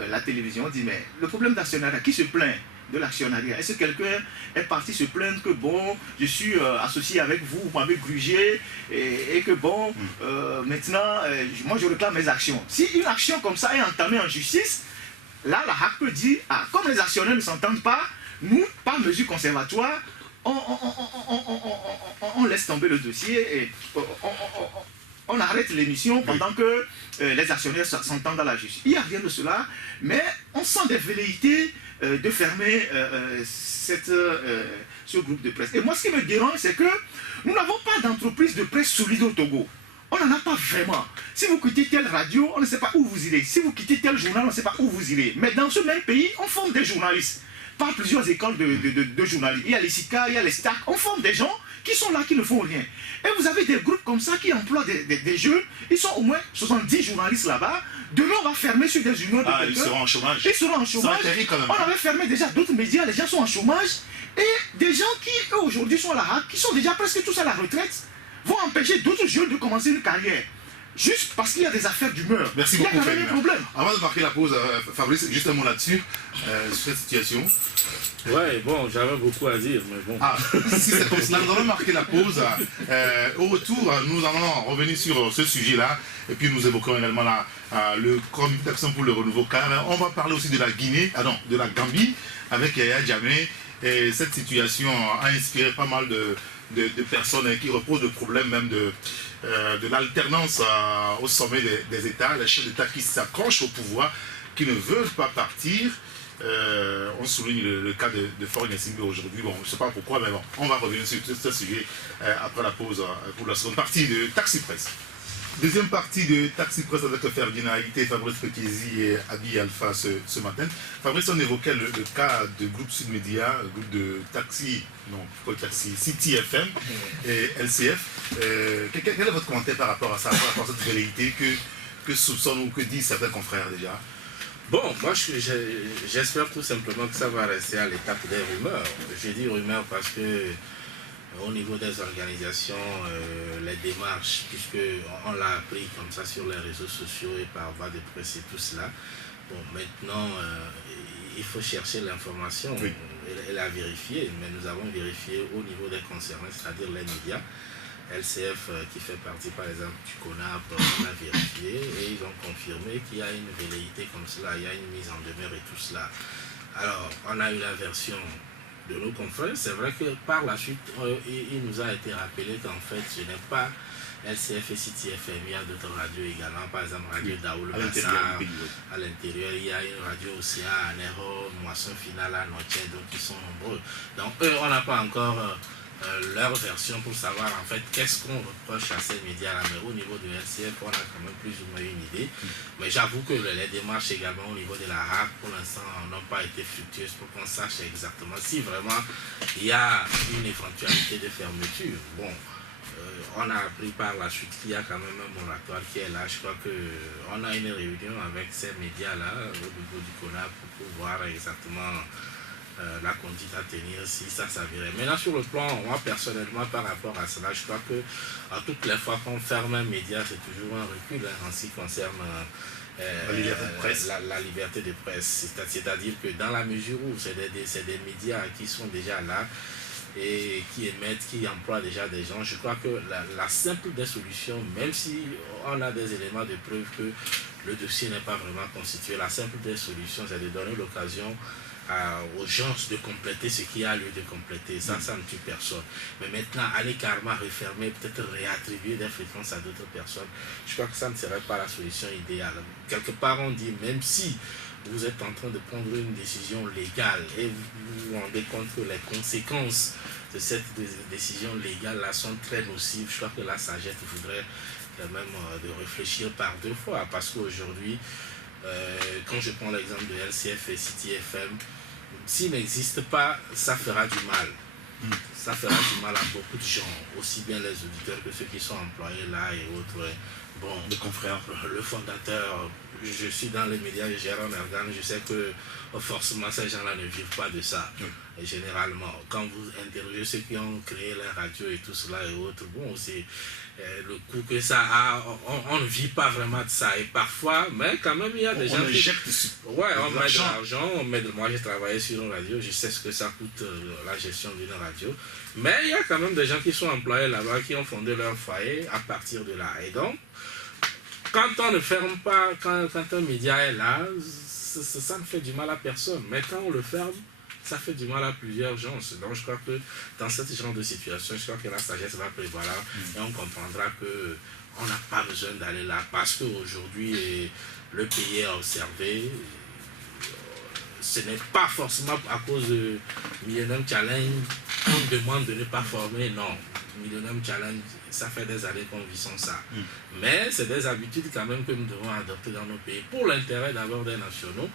la télévision. On dit, mais le problème d'actionnariat, qui se plaint de l'actionnariat? Est-ce que quelqu'un est parti se plaindre que bon, je suis associé avec vous, vous m'avez grugé et que bon, maintenant, moi je réclame mes actions. Si une action comme ça est entamée en justice, là la HAC peut dire, ah, comme les actionnaires ne s'entendent pas, nous, par mesure conservatoire, on laisse tomber le dossier et on arrête l'émission pendant que les actionnaires s'entendent dans la justice. Il n'y a rien de cela, mais on sent des velléités de fermer ce groupe de presse. Et moi, ce qui me dérange, c'est que nous n'avons pas d'entreprise de presse solide au Togo. on n'en a pas vraiment. Si vous quittez telle radio, on ne sait pas où vous irez. Si vous quittez tel journal, on ne sait pas où vous irez. Mais dans ce même pays, on forme des journalistes. Par plusieurs écoles de journalistes. Il y a les SICA, il y a les STAC. On forme des gens qui sont là, qui ne font rien. Et vous avez des groupes comme ça qui emploient des jeunes. Ils sont au moins 70 journalistes là-bas. Demain, on va fermer sur des unions de quelqu'un. Ils seront en chômage. Ils seront en chômage. Quand même. On avait fermé déjà d'autres médias. Les gens sont en chômage. Et des gens qui, eux, aujourd'hui, sont à la RAC, qui sont déjà presque tous à la retraite, vont empêcher d'autres jeunes de commencer une carrière. Juste parce qu'il y a des affaires d'humeur. Merci beaucoup. Il y a quand Ferdinand. même un problème. Avant de marquer la pause, Fabrice, juste un mot là-dessus, sur cette situation. Ouais, bon, j'avais beaucoup à dire, mais bon. Ah, si c'est comme cela, nous allons marquer la pause. Au retour, nous allons revenir sur ce sujet-là. Et puis nous évoquerons également le comité d'action pour le renouveau. Car on va parler aussi de la Guinée, de la Gambie, avec Yaya Jammeh. Et cette situation a inspiré pas mal de personnes qui reposent le problème même de l'alternance au sommet des États, les chefs d'État qui s'accrochent au pouvoir, qui ne veulent pas partir. On souligne le cas de Faure Gnassingbé aujourd'hui. Bon, je ne sais pas pourquoi, mais bon, on va revenir sur ce sujet après la pause pour la seconde partie de Taxi Presse. Deuxième partie de Taxi Presse avec Ferdinand Haïté, Fabrice Pekézi et Abi Alpha ce matin. Fabrice, on évoquait le cas de groupe Sud Média, groupe de taxi, City FM et LCF. Quel est votre commentaire par rapport à ça, par rapport à cette velléité que soupçonnent ou que disent certains confrères déjà? Bon, moi j'espère tout simplement que ça va rester à l'étape des rumeurs. Je dis rumeurs parce que au niveau des organisations, les démarches, puisqu'on l'a appris comme ça sur les réseaux sociaux et par voie de presse et tout cela, bon, maintenant il faut chercher l'information et la vérifier, mais nous avons vérifié au niveau des concernés, c'est-à-dire les médias. LCF qui fait partie par exemple du CONAP, on a vérifié et ils ont confirmé qu'il y a une velléité comme cela, il y a une mise en demeure et tout cela. Alors, on a eu la version de nos confrères. C'est vrai que par la suite, il nous a été rappelé qu'en fait, ce n'est pas LCF et City FM, il y a d'autres radios également, par exemple Radio Daoul Bassar, à l'intérieur, il y a une radio Océan, Anéro, Moisson Finale, à Notien, donc ils sont nombreux. Donc eux, on n'a pas encore leur version pour savoir en fait qu'est-ce qu'on reproche à ces médias-là, mais au niveau de LCF, on a quand même plus ou moins une idée. Mais j'avoue que les démarches également au niveau de la RAC, pour l'instant, n'ont pas été fructueuses pour qu'on sache exactement si vraiment il y a une éventualité de fermeture. Bon, on a appris par la suite qu'il y a quand même un moratoire qui est là. Je crois qu'on a une réunion avec ces médias-là au niveau du CONAP pour voir exactement la conduite à tenir si ça s'avérait. Maintenant sur le plan, moi personnellement par rapport à cela, je crois que à toutes les fois qu'on ferme un média, c'est toujours un recul en ce qui concerne la liberté de presse. C'est-à-dire que dans la mesure où c'est des médias qui sont déjà là et qui émettent, qui emploient déjà des gens, je crois que la simple des solutions, même si on a des éléments de preuve que le dossier n'est pas vraiment constitué, la simple des solutions, c'est de donner l'occasion aux gens de compléter ce qu'il y a lieu de compléter. Ça ne tue personne. Mais maintenant, aller carrément refermer, peut-être réattribuer des fréquences à d'autres personnes, je crois que ça ne serait pas la solution idéale. Quelque part, on dit, même si vous êtes en train de prendre une décision légale et vous vous rendez compte que les conséquences de cette décision légale-là sont très nocives, je crois que la sagesse voudrait quand même de réfléchir par deux fois. Parce qu'aujourd'hui, quand je prends l'exemple de LCF et City FM, s'il n'existe pas, ça fera du mal. Ça fera du mal à beaucoup de gens, aussi bien les auditeurs que ceux qui sont employés là et autres. Bon, les confrères. Le fondateur, je suis dans les médias, je gère un organe, je sais que forcément ces gens-là ne vivent pas de ça. Et généralement, quand vous interrogez ceux qui ont créé la radio et tout cela et autres, bon, c'est le coût que ça a, on ne vit pas vraiment de ça. Et parfois, mais quand même, il y a des gens qui... Ouais, on met de l'argent, moi j'ai travaillé sur une radio, je sais ce que ça coûte la gestion d'une radio. Mais il y a quand même des gens qui sont employés là-bas, qui ont fondé leur foyer à partir de là. Et donc, quand on ne ferme pas, quand un média est là, ça ne fait du mal à personne. Mais quand on le ferme, ça fait du mal à plusieurs gens. Donc je crois que dans ce genre de situation, je crois que la sagesse va prévaloir et on comprendra qu'on n'a pas besoin d'aller là parce qu'aujourd'hui, le pays est observé. Ce n'est pas forcément à cause de Millennium Challenge qu'on demande de ne pas former, non. Millennium Challenge, ça fait des années qu'on vit sans ça. Mais c'est des habitudes quand même que nous devons adopter dans nos pays pour l'intérêt d'abord des nationaux.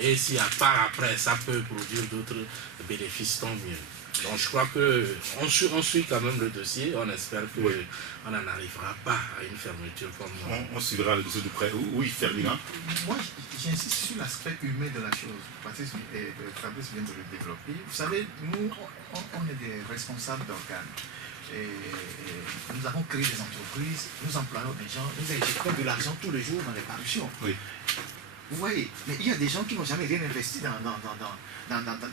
Et si à part après, ça peut produire d'autres bénéfices, tant mieux. Donc je crois qu'on suit quand même le dossier, on espère qu'on n'en arrivera pas à une fermeture comme on suivra le dossier de près. Oui, Ferdinand. Moi, j'insiste sur l'aspect humain de la chose. Fabrice vient de le développer. Vous savez, nous, on est des responsables d'organes. Nous avons créé des entreprises, nous employons des gens, nous injectons de l'argent tous les jours dans les parutions. Oui. Vous voyez, mais il y a des gens qui n'ont jamais rien investi dans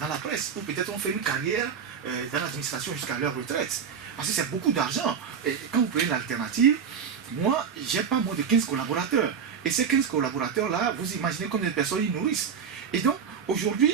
la presse, ou peut-être ont fait une carrière dans l'administration jusqu'à leur retraite. Parce que c'est beaucoup d'argent. Et quand vous prenez l'alternative, moi, j'ai pas moins de 15 collaborateurs. Et ces 15 collaborateurs-là, vous imaginez combien de personnes ils nourrissent. Et donc, aujourd'hui,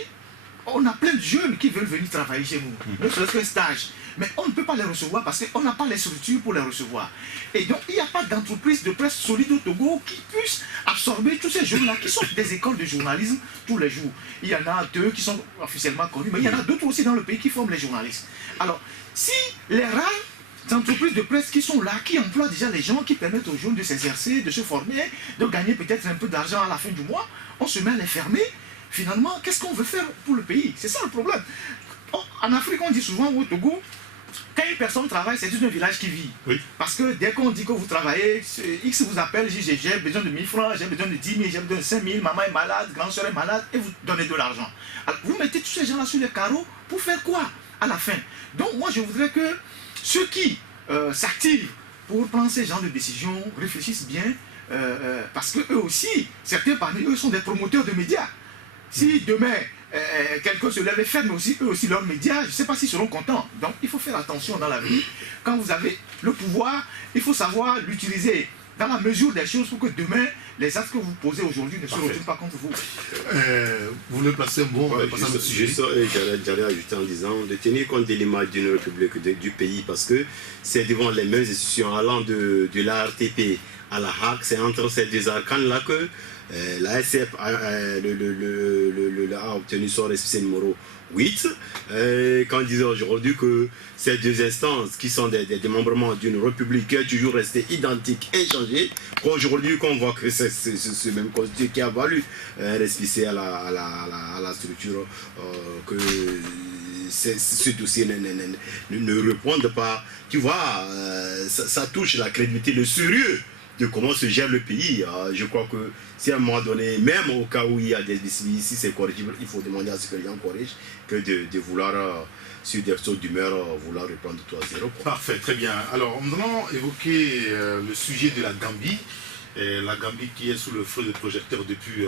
on a plein de jeunes qui veulent venir travailler chez nous, ne serait-ce qu'un stage. Mais on ne peut pas les recevoir parce qu'on n'a pas les structures pour les recevoir. Et donc, il n'y a pas d'entreprise de presse solide au Togo qui puisse absorber tous ces jeunes-là qui sortent des écoles de journalisme tous les jours. Il y en a 2 qui sont officiellement connus, mais il y en a d'autres aussi dans le pays qui forment les journalistes. Alors, si les rares entreprises de presse qui sont là, qui emploient déjà les gens, qui permettent aux jeunes de s'exercer, de se former, de gagner peut-être un peu d'argent à la fin du mois, on se met à les fermer. Finalement, qu'est-ce qu'on veut faire pour le pays? C'est ça le problème. En Afrique, on dit souvent au Togo, quand une personne travaille, c'est juste un village qui vit. Oui. Parce que dès qu'on dit que vous travaillez, X vous appelle, j'ai besoin de 1000 francs, j'ai besoin de 10 000, j'ai besoin de 5 000, maman est malade, grand-soeur est malade, et vous donnez de l'argent. Alors, vous mettez tous ces gens-là sur les carreaux pour faire quoi à la fin? Donc, moi, je voudrais que ceux qui s'activent pour prendre ces genres de décisions réfléchissent bien, parce qu'eux aussi, certains parmi eux sont des promoteurs de médias. Si demain, quelqu'un se lève et ferme aussi, eux aussi leurs médias, je ne sais pas s'ils seront contents. Donc il faut faire attention dans la vie. Quand vous avez le pouvoir, il faut savoir l'utiliser dans la mesure des choses pour que demain, les actes que vous posez aujourd'hui ne se retournent pas contre vous. Vous voulez placer un mot, ouais, passer à notre sujet. J'allais ajouter en disant de tenir compte de l'image d'une république du pays parce que c'est devant les mêmes institutions allant de la RTP à la HAC, c'est entre ces deux arcanes-là que la SCF a obtenu son récépissé numéro 8. Quand on disait aujourd'hui que ces deux instances qui sont des démembrements d'une république qui est toujours restée identique, inchangée, qu'aujourd'hui qu'on voit que c'est ce même constitué qui a valu un récépissé à la structure que ce dossier ne réponde pas. Tu vois, ça touche la crédibilité, le sérieux de comment se gère le pays. Je crois que si à un moment donné, même au cas où il y a des décisions, si c'est corrigible, il faut demander à ce que les gens corrigent que de vouloir, sur des sautes d'humeur, vouloir reprendre tout à zéro. Parfait, très bien. Alors, nous allons évoquer le sujet de la Gambie. La Gambie qui est sous le feu des projecteurs depuis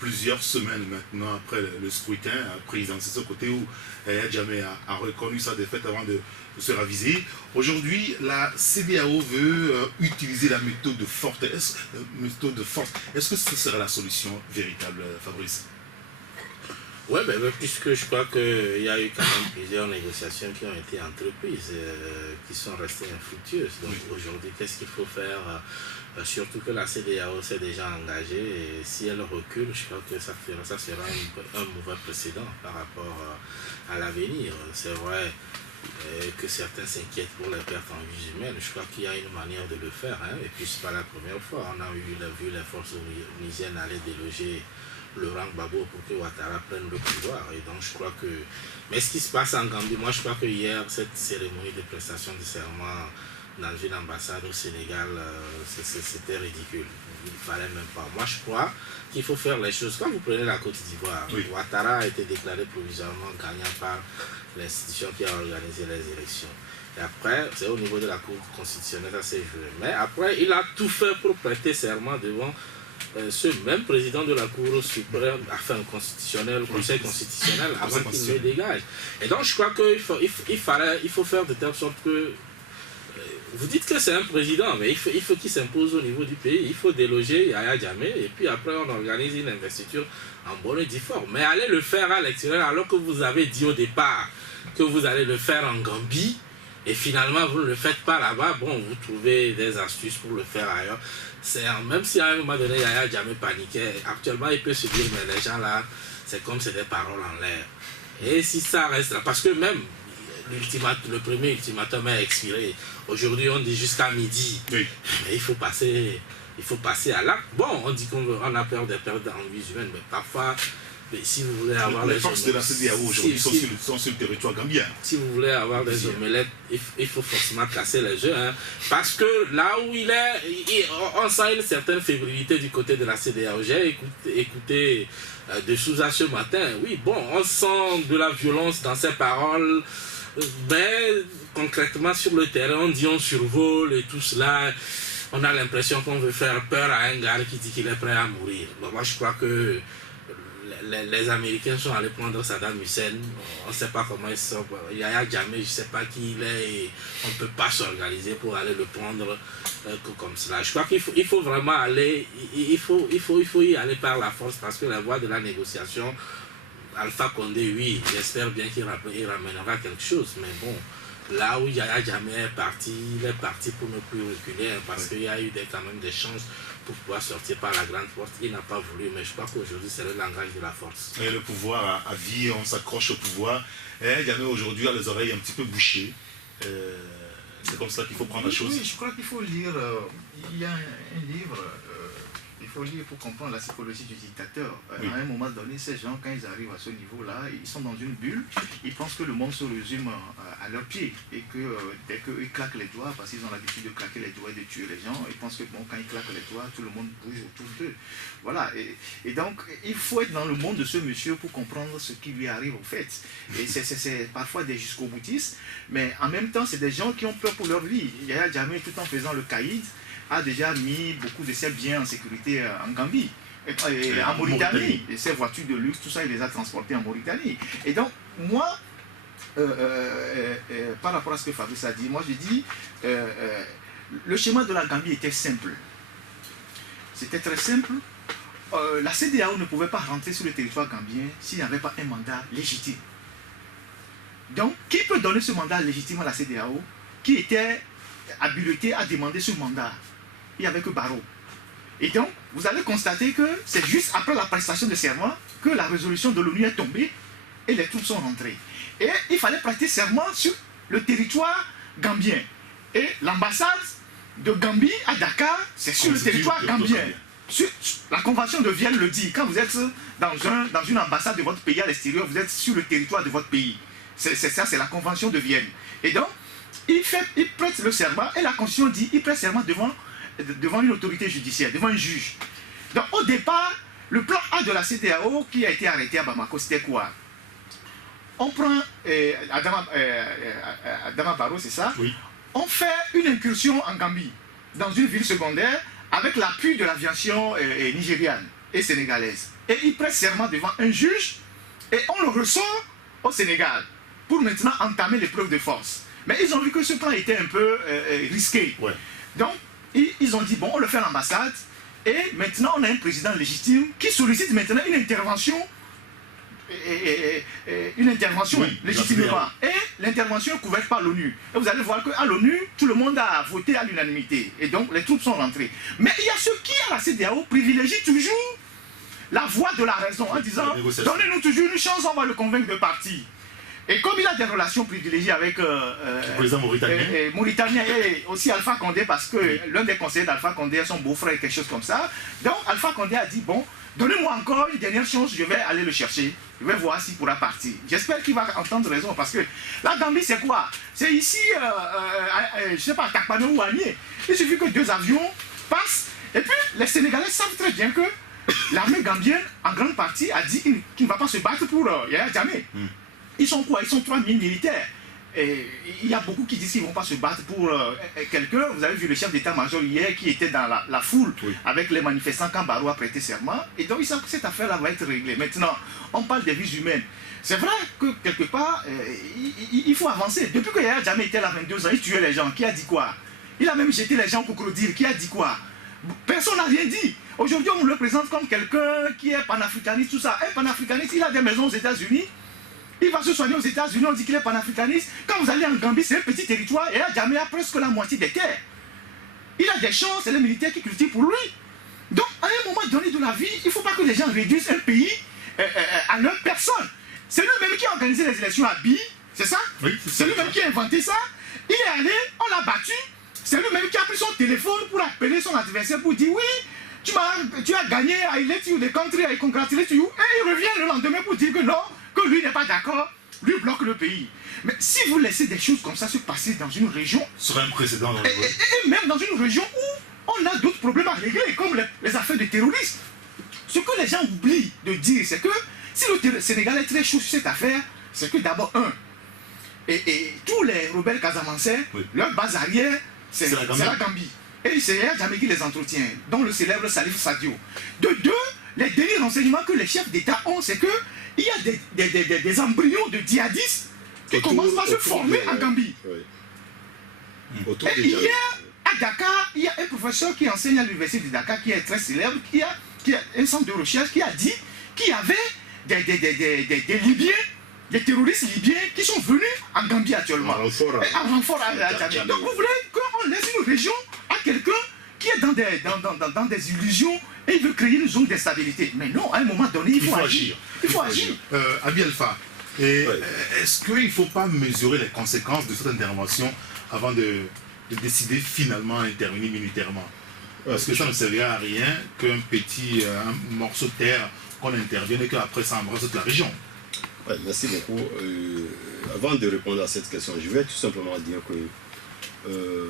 plusieurs semaines maintenant, après le scrutin présidentiel, c'est ce côté où Yahya Jammeh a reconnu sa défaite avant de se raviser. Aujourd'hui, la CEDEAO veut utiliser la méthode de force. Est-ce que ce serait la solution véritable, Fabrice? Oui, mais puisque je crois qu'il y a eu quand même plusieurs négociations qui ont été entreprises, qui sont restées infructueuses. Donc aujourd'hui, qu'est-ce qu'il faut faire? Surtout que la CEDEAO s'est déjà engagée et si elle recule, je crois que ça sera un mauvais précédent par rapport à l'avenir. C'est vrai que certains s'inquiètent pour les pertes en vies humaines. Je crois qu'il y a une manière de le faire, hein, et puis c'est pas la première fois. On a vu les forces onusiennes aller déloger Laurent Gbagbo pour que Ouattara prenne le pouvoir. Et donc je crois que... Mais ce qui se passe en Gambie, moi je crois que hier, cette cérémonie de prestation de serment dans une ambassade au Sénégal, c'était ridicule. Il ne fallait même pas. Moi je crois qu'il faut faire les choses. Quand vous prenez la Côte d'Ivoire, Ouattara a été déclaré provisoirement gagnant par l'institution qui a organisé les élections. Et après, c'est au niveau de la Cour constitutionnelle, ça s'est joué. Mais après, il a tout fait pour prêter serment devant ce même président de la Cour suprême, enfin constitutionnelle, Conseil constitutionnel, avant qu'il ne dégage. Et donc je crois qu'il faut faire de telle sorte que... Vous dites que c'est un président, mais il faut qu'il s'impose au niveau du pays. Il faut déloger Yahya Jammeh et puis après on organise une investiture en bonne et due forme. Mais allez le faire à l'extérieur alors que vous avez dit au départ que vous allez le faire en Gambie et finalement vous ne le faites pas là-bas. Bon, vous trouvez des astuces pour le faire ailleurs. Même si à un moment donné Yahya Jammeh paniquait, actuellement il peut se dire mais les gens là, c'est comme c'est des paroles en l'air. Et si ça reste là, parce que même le premier ultimatum a expiré. Aujourd'hui, on dit jusqu'à midi. Oui. Mais il faut passer à l'acte. Bon, on dit qu'on a peur de perdre en vie humaine, mais parfois, si vous voulez avoir les forces de la CEDEAO aujourd'hui sont sur le territoire gambien. Si vous voulez avoir des omelettes, il faut forcément casser les jeux. Hein, parce que là où il est, on sent une certaine fébrilité du côté de la CEDEAO. J'ai écouté de Sousa ce matin. Oui, bon, on sent de la violence dans ses paroles. Mais concrètement, sur le terrain, on dit on survole et tout cela. On a l'impression qu'on veut faire peur à un gars qui dit qu'il est prêt à mourir. Bon, moi, je crois que les Américains sont allés prendre Saddam Hussein. On ne sait pas comment ils sont. Yahya Jammeh, je ne sais pas qui il est. Et on ne peut pas s'organiser pour aller le prendre comme cela. Je crois qu'il faut vraiment aller. Il faut y aller par la force parce que la voie de la négociation, Alpha Condé, oui, j'espère bien qu'il ramènera quelque chose. Mais bon, là où Yahya Jammeh est parti, il est parti pour ne plus reculer parce qu'il y a eu quand même des chances pour pouvoir sortir par la grande porte. Il n'a pas voulu, mais je crois qu'aujourd'hui c'est le langage de la force. Et le pouvoir à vie, on s'accroche au pouvoir. Et Jammeh aujourd'hui a les oreilles un petit peu bouchées. C'est comme ça qu'il faut prendre la chose. Oui, je crois qu'il faut lire. Il y a un livre. Il faut lire pour comprendre la psychologie du dictateur. Oui. À un moment donné, ces gens, quand ils arrivent à ce niveau-là, ils sont dans une bulle, ils pensent que le monde se résume à leurs pieds et que dès qu'ils claquent les doigts, parce qu'ils ont l'habitude de claquer les doigts et de tuer les gens, ils pensent que bon, quand ils claquent les doigts, tout le monde bouge autour d'eux. Voilà. Et donc, il faut être dans le monde de ce monsieur pour comprendre ce qui lui arrive au fait. Et c'est parfois des jusqu'au boutistes, mais en même temps, c'est des gens qui ont peur pour leur vie. Yahya Jammeh, tout en faisant le caïd, a déjà mis beaucoup de ses biens en sécurité en Gambie, et en Mauritanie. Et ses voitures de luxe, tout ça, il les a transportées en Mauritanie. Et donc, moi, par rapport à ce que Fabrice a dit, moi je dis, le schéma de la Gambie était simple. C'était très simple. La CEDEAO ne pouvait pas rentrer sur le territoire gambien s'il n'y avait pas un mandat légitime. Donc, qui peut donner ce mandat légitime à la CEDEAO qui était habilité à demander ce mandat? Il n'y avait que Barrow. Et donc, vous allez constater que c'est juste après la prestation de serment que la résolution de l'ONU est tombée et les troupes sont rentrées. Et il fallait prêter serment sur le territoire gambien. Et l'ambassade de Gambie à Dakar, c'est sur le territoire gambien. La convention de Vienne le dit. Quand vous êtes dans une ambassade de votre pays à l'extérieur, vous êtes sur le territoire de votre pays. C'est ça, c'est la convention de Vienne. Et donc, il prête le serment et la Constitution dit il prête serment devant une autorité judiciaire, devant un juge. Donc au départ, le plan A de la CEDEAO qui a été arrêté à Bamako, c'était quoi? On prend Adama Barrow, c'est ça? Oui. On fait une incursion en Gambie, dans une ville secondaire, avec l'appui de l'aviation nigériane et sénégalaise. Et il prête serment devant un juge et on le ressort au Sénégal pour maintenant entamer l'épreuve de force. Mais ils ont vu que ce plan était un peu risqué. Ouais. Donc, ils ont dit, bon, on le fait à l'ambassade. Et maintenant, on a un président légitime qui sollicite maintenant une intervention oui, légitimement. Et l'intervention est couverte par l'ONU. Et vous allez voir qu'à l'ONU, tout le monde a voté à l'unanimité. Et donc, les troupes sont rentrées. Mais il y a ceux qui, à la CEDEAO, privilégient toujours la voie de la raison en disant, donnez-nous toujours une chance, on va le convaincre de partir. Et comme il a des relations privilégiées avec le président mauritanien et aussi Alpha Condé, parce que l'un des conseillers d'Alpha Condé est son beau-frère, quelque chose comme ça. Donc Alpha Condé a dit, bon, donnez-moi encore une dernière chance, je vais aller le chercher. Je vais voir s'il pourra partir. J'espère qu'il va entendre raison, parce que la Gambie, c'est quoi? C'est ici, je ne sais pas, Takpano ou Agné. Il suffit que 2 avions passent. Et puis, les Sénégalais savent très bien que l'armée gambienne, en grande partie, a dit qu'il ne va pas se battre pour Yahya Jammeh. Ils sont quoi? Ils sont 3000 militaires. Et il y a beaucoup qui disent qu'ils ne vont pas se battre pour quelqu'un. Vous avez vu le chef d'état-major hier qui était dans la foule avec les manifestants quand Barrow a prêté serment. Et donc ils savent que cette affaire-là va être réglée. Maintenant, on parle des vies humaines. C'est vrai que quelque part, il faut avancer. Depuis que Yahya Jammeh était là 22 ans, il tuait les gens. Qui a dit quoi? Il a même jeté les gens au crocodile. Qui a dit quoi? Personne n'a rien dit. Aujourd'hui, on le présente comme quelqu'un qui est panafricaniste, tout ça. Un panafricaniste, il a des maisons aux États-Unis. Il va se soigner aux États-Unis, on dit qu'il est panafricaniste. Quand vous allez en Gambie, c'est un petit territoire et Jammeh a presque la moitié des terres. Il a des champs, c'est les militaires qui cultivent pour lui. Donc, à un moment donné de la vie, il ne faut pas que les gens réduisent un pays à leur personne. C'est lui-même qui a organisé les élections à Bi. c'est ça? Oui, C'est lui-même qui a inventé ça. Il est allé, on l'a battu. C'est lui-même qui a pris son téléphone pour appeler son adversaire pour dire oui, tu as gagné, I let you the country, I congratulate you. Et il revient le lendemain pour dire que non, que lui n'est pas d'accord, lui bloque le pays. Mais si vous laissez des choses comme ça se passer dans une région, ce serait un précédent dans le et même dans une région où on a d'autres problèmes à régler, comme les affaires de terrorisme. Ce que les gens oublient de dire, c'est que si le Sénégal est très chaud sur cette affaire, c'est que d'abord, et tous les rebelles casamançais, leur base arrière, c'est la Gambie. Et c'est Yaya Jammeh qui les entretient, dont le célèbre Salif Sadio. De deux, les derniers renseignements que les chefs d'État ont, c'est qu'il y a des embryons de djihadistes qui commencent à se former en Gambie. Et hier, à Dakar, il y a un professeur qui enseigne à l'université de Dakar, qui est très célèbre, qui a un centre de recherche, qui a dit qu'il y avait des Libyens, des terroristes libyens qui sont venus en Gambie actuellement. En renfort à Djamé. Donc vous voulez qu'on laisse une région à quelqu'un qui est dans des illusions et il veut créer une zone d'instabilité. Mais non, à un moment donné, il faut agir. Il faut agir. Abi Alpha, est-ce qu'il ne faut pas mesurer les conséquences de cette intervention avant de décider finalement d'intervenir militairement? Parce que ça ne servira à rien qu'un petit un morceau de terre qu'on intervienne et qu'après ça embrasse toute la région. Ouais, merci beaucoup. Avant de répondre à cette question, je vais tout simplement dire que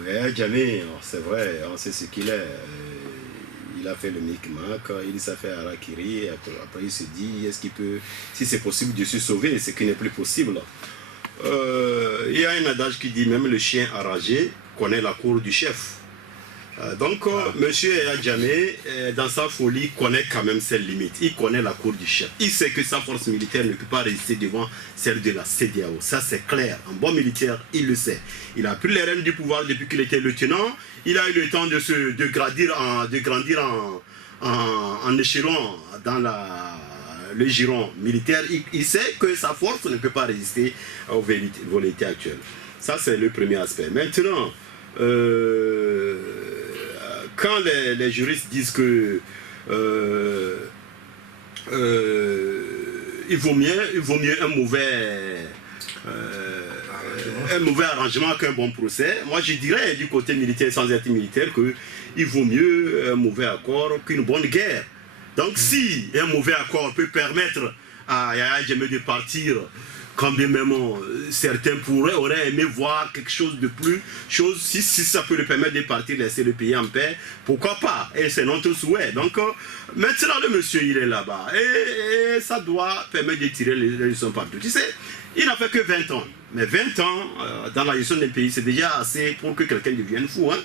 Yaya Jammeh, c'est vrai, on sait ce qu'il est. Il a fait le micmac, il s'est fait Harakiri, après il se dit, est-ce qu'il peut, si c'est possible de se sauver, ce qui n'est plus possible. Il y a un adage qui dit, même le chien enragé connaît la cour du chef. Donc, M. Yaya Jammeh, dans sa folie, connaît quand même ses limites. Il connaît la cour du chef. Il sait que sa force militaire ne peut pas résister devant celle de la CEDEAO. Ça, c'est clair. Un bon militaire, il le sait. Il a pris les rênes du pouvoir depuis qu'il était lieutenant. Il a eu le temps de grandir en échelon dans le giron militaire. Il sait que sa force ne peut pas résister aux velléités actuelles. Ça, c'est le premier aspect. Maintenant, quand les juristes disent que il vaut mieux un mauvais arrangement qu'un bon procès, moi je dirais du côté militaire, sans être militaire, qu'il vaut mieux un mauvais accord qu'une bonne guerre. Donc si un mauvais accord peut permettre à Yaya Jammeh de partir, quand bien même certains auraient aimé voir quelque chose de plus, si ça peut le permettre de partir, laisser le pays en paix, pourquoi pas? Et c'est notre souhait. Donc maintenant le monsieur il est là-bas et ça doit permettre de tirer les leçons partout. Tu sais, il n'a fait que 20 ans. Mais 20 ans dans la gestion d'un pays, c'est déjà assez pour que quelqu'un devienne fou. Hein?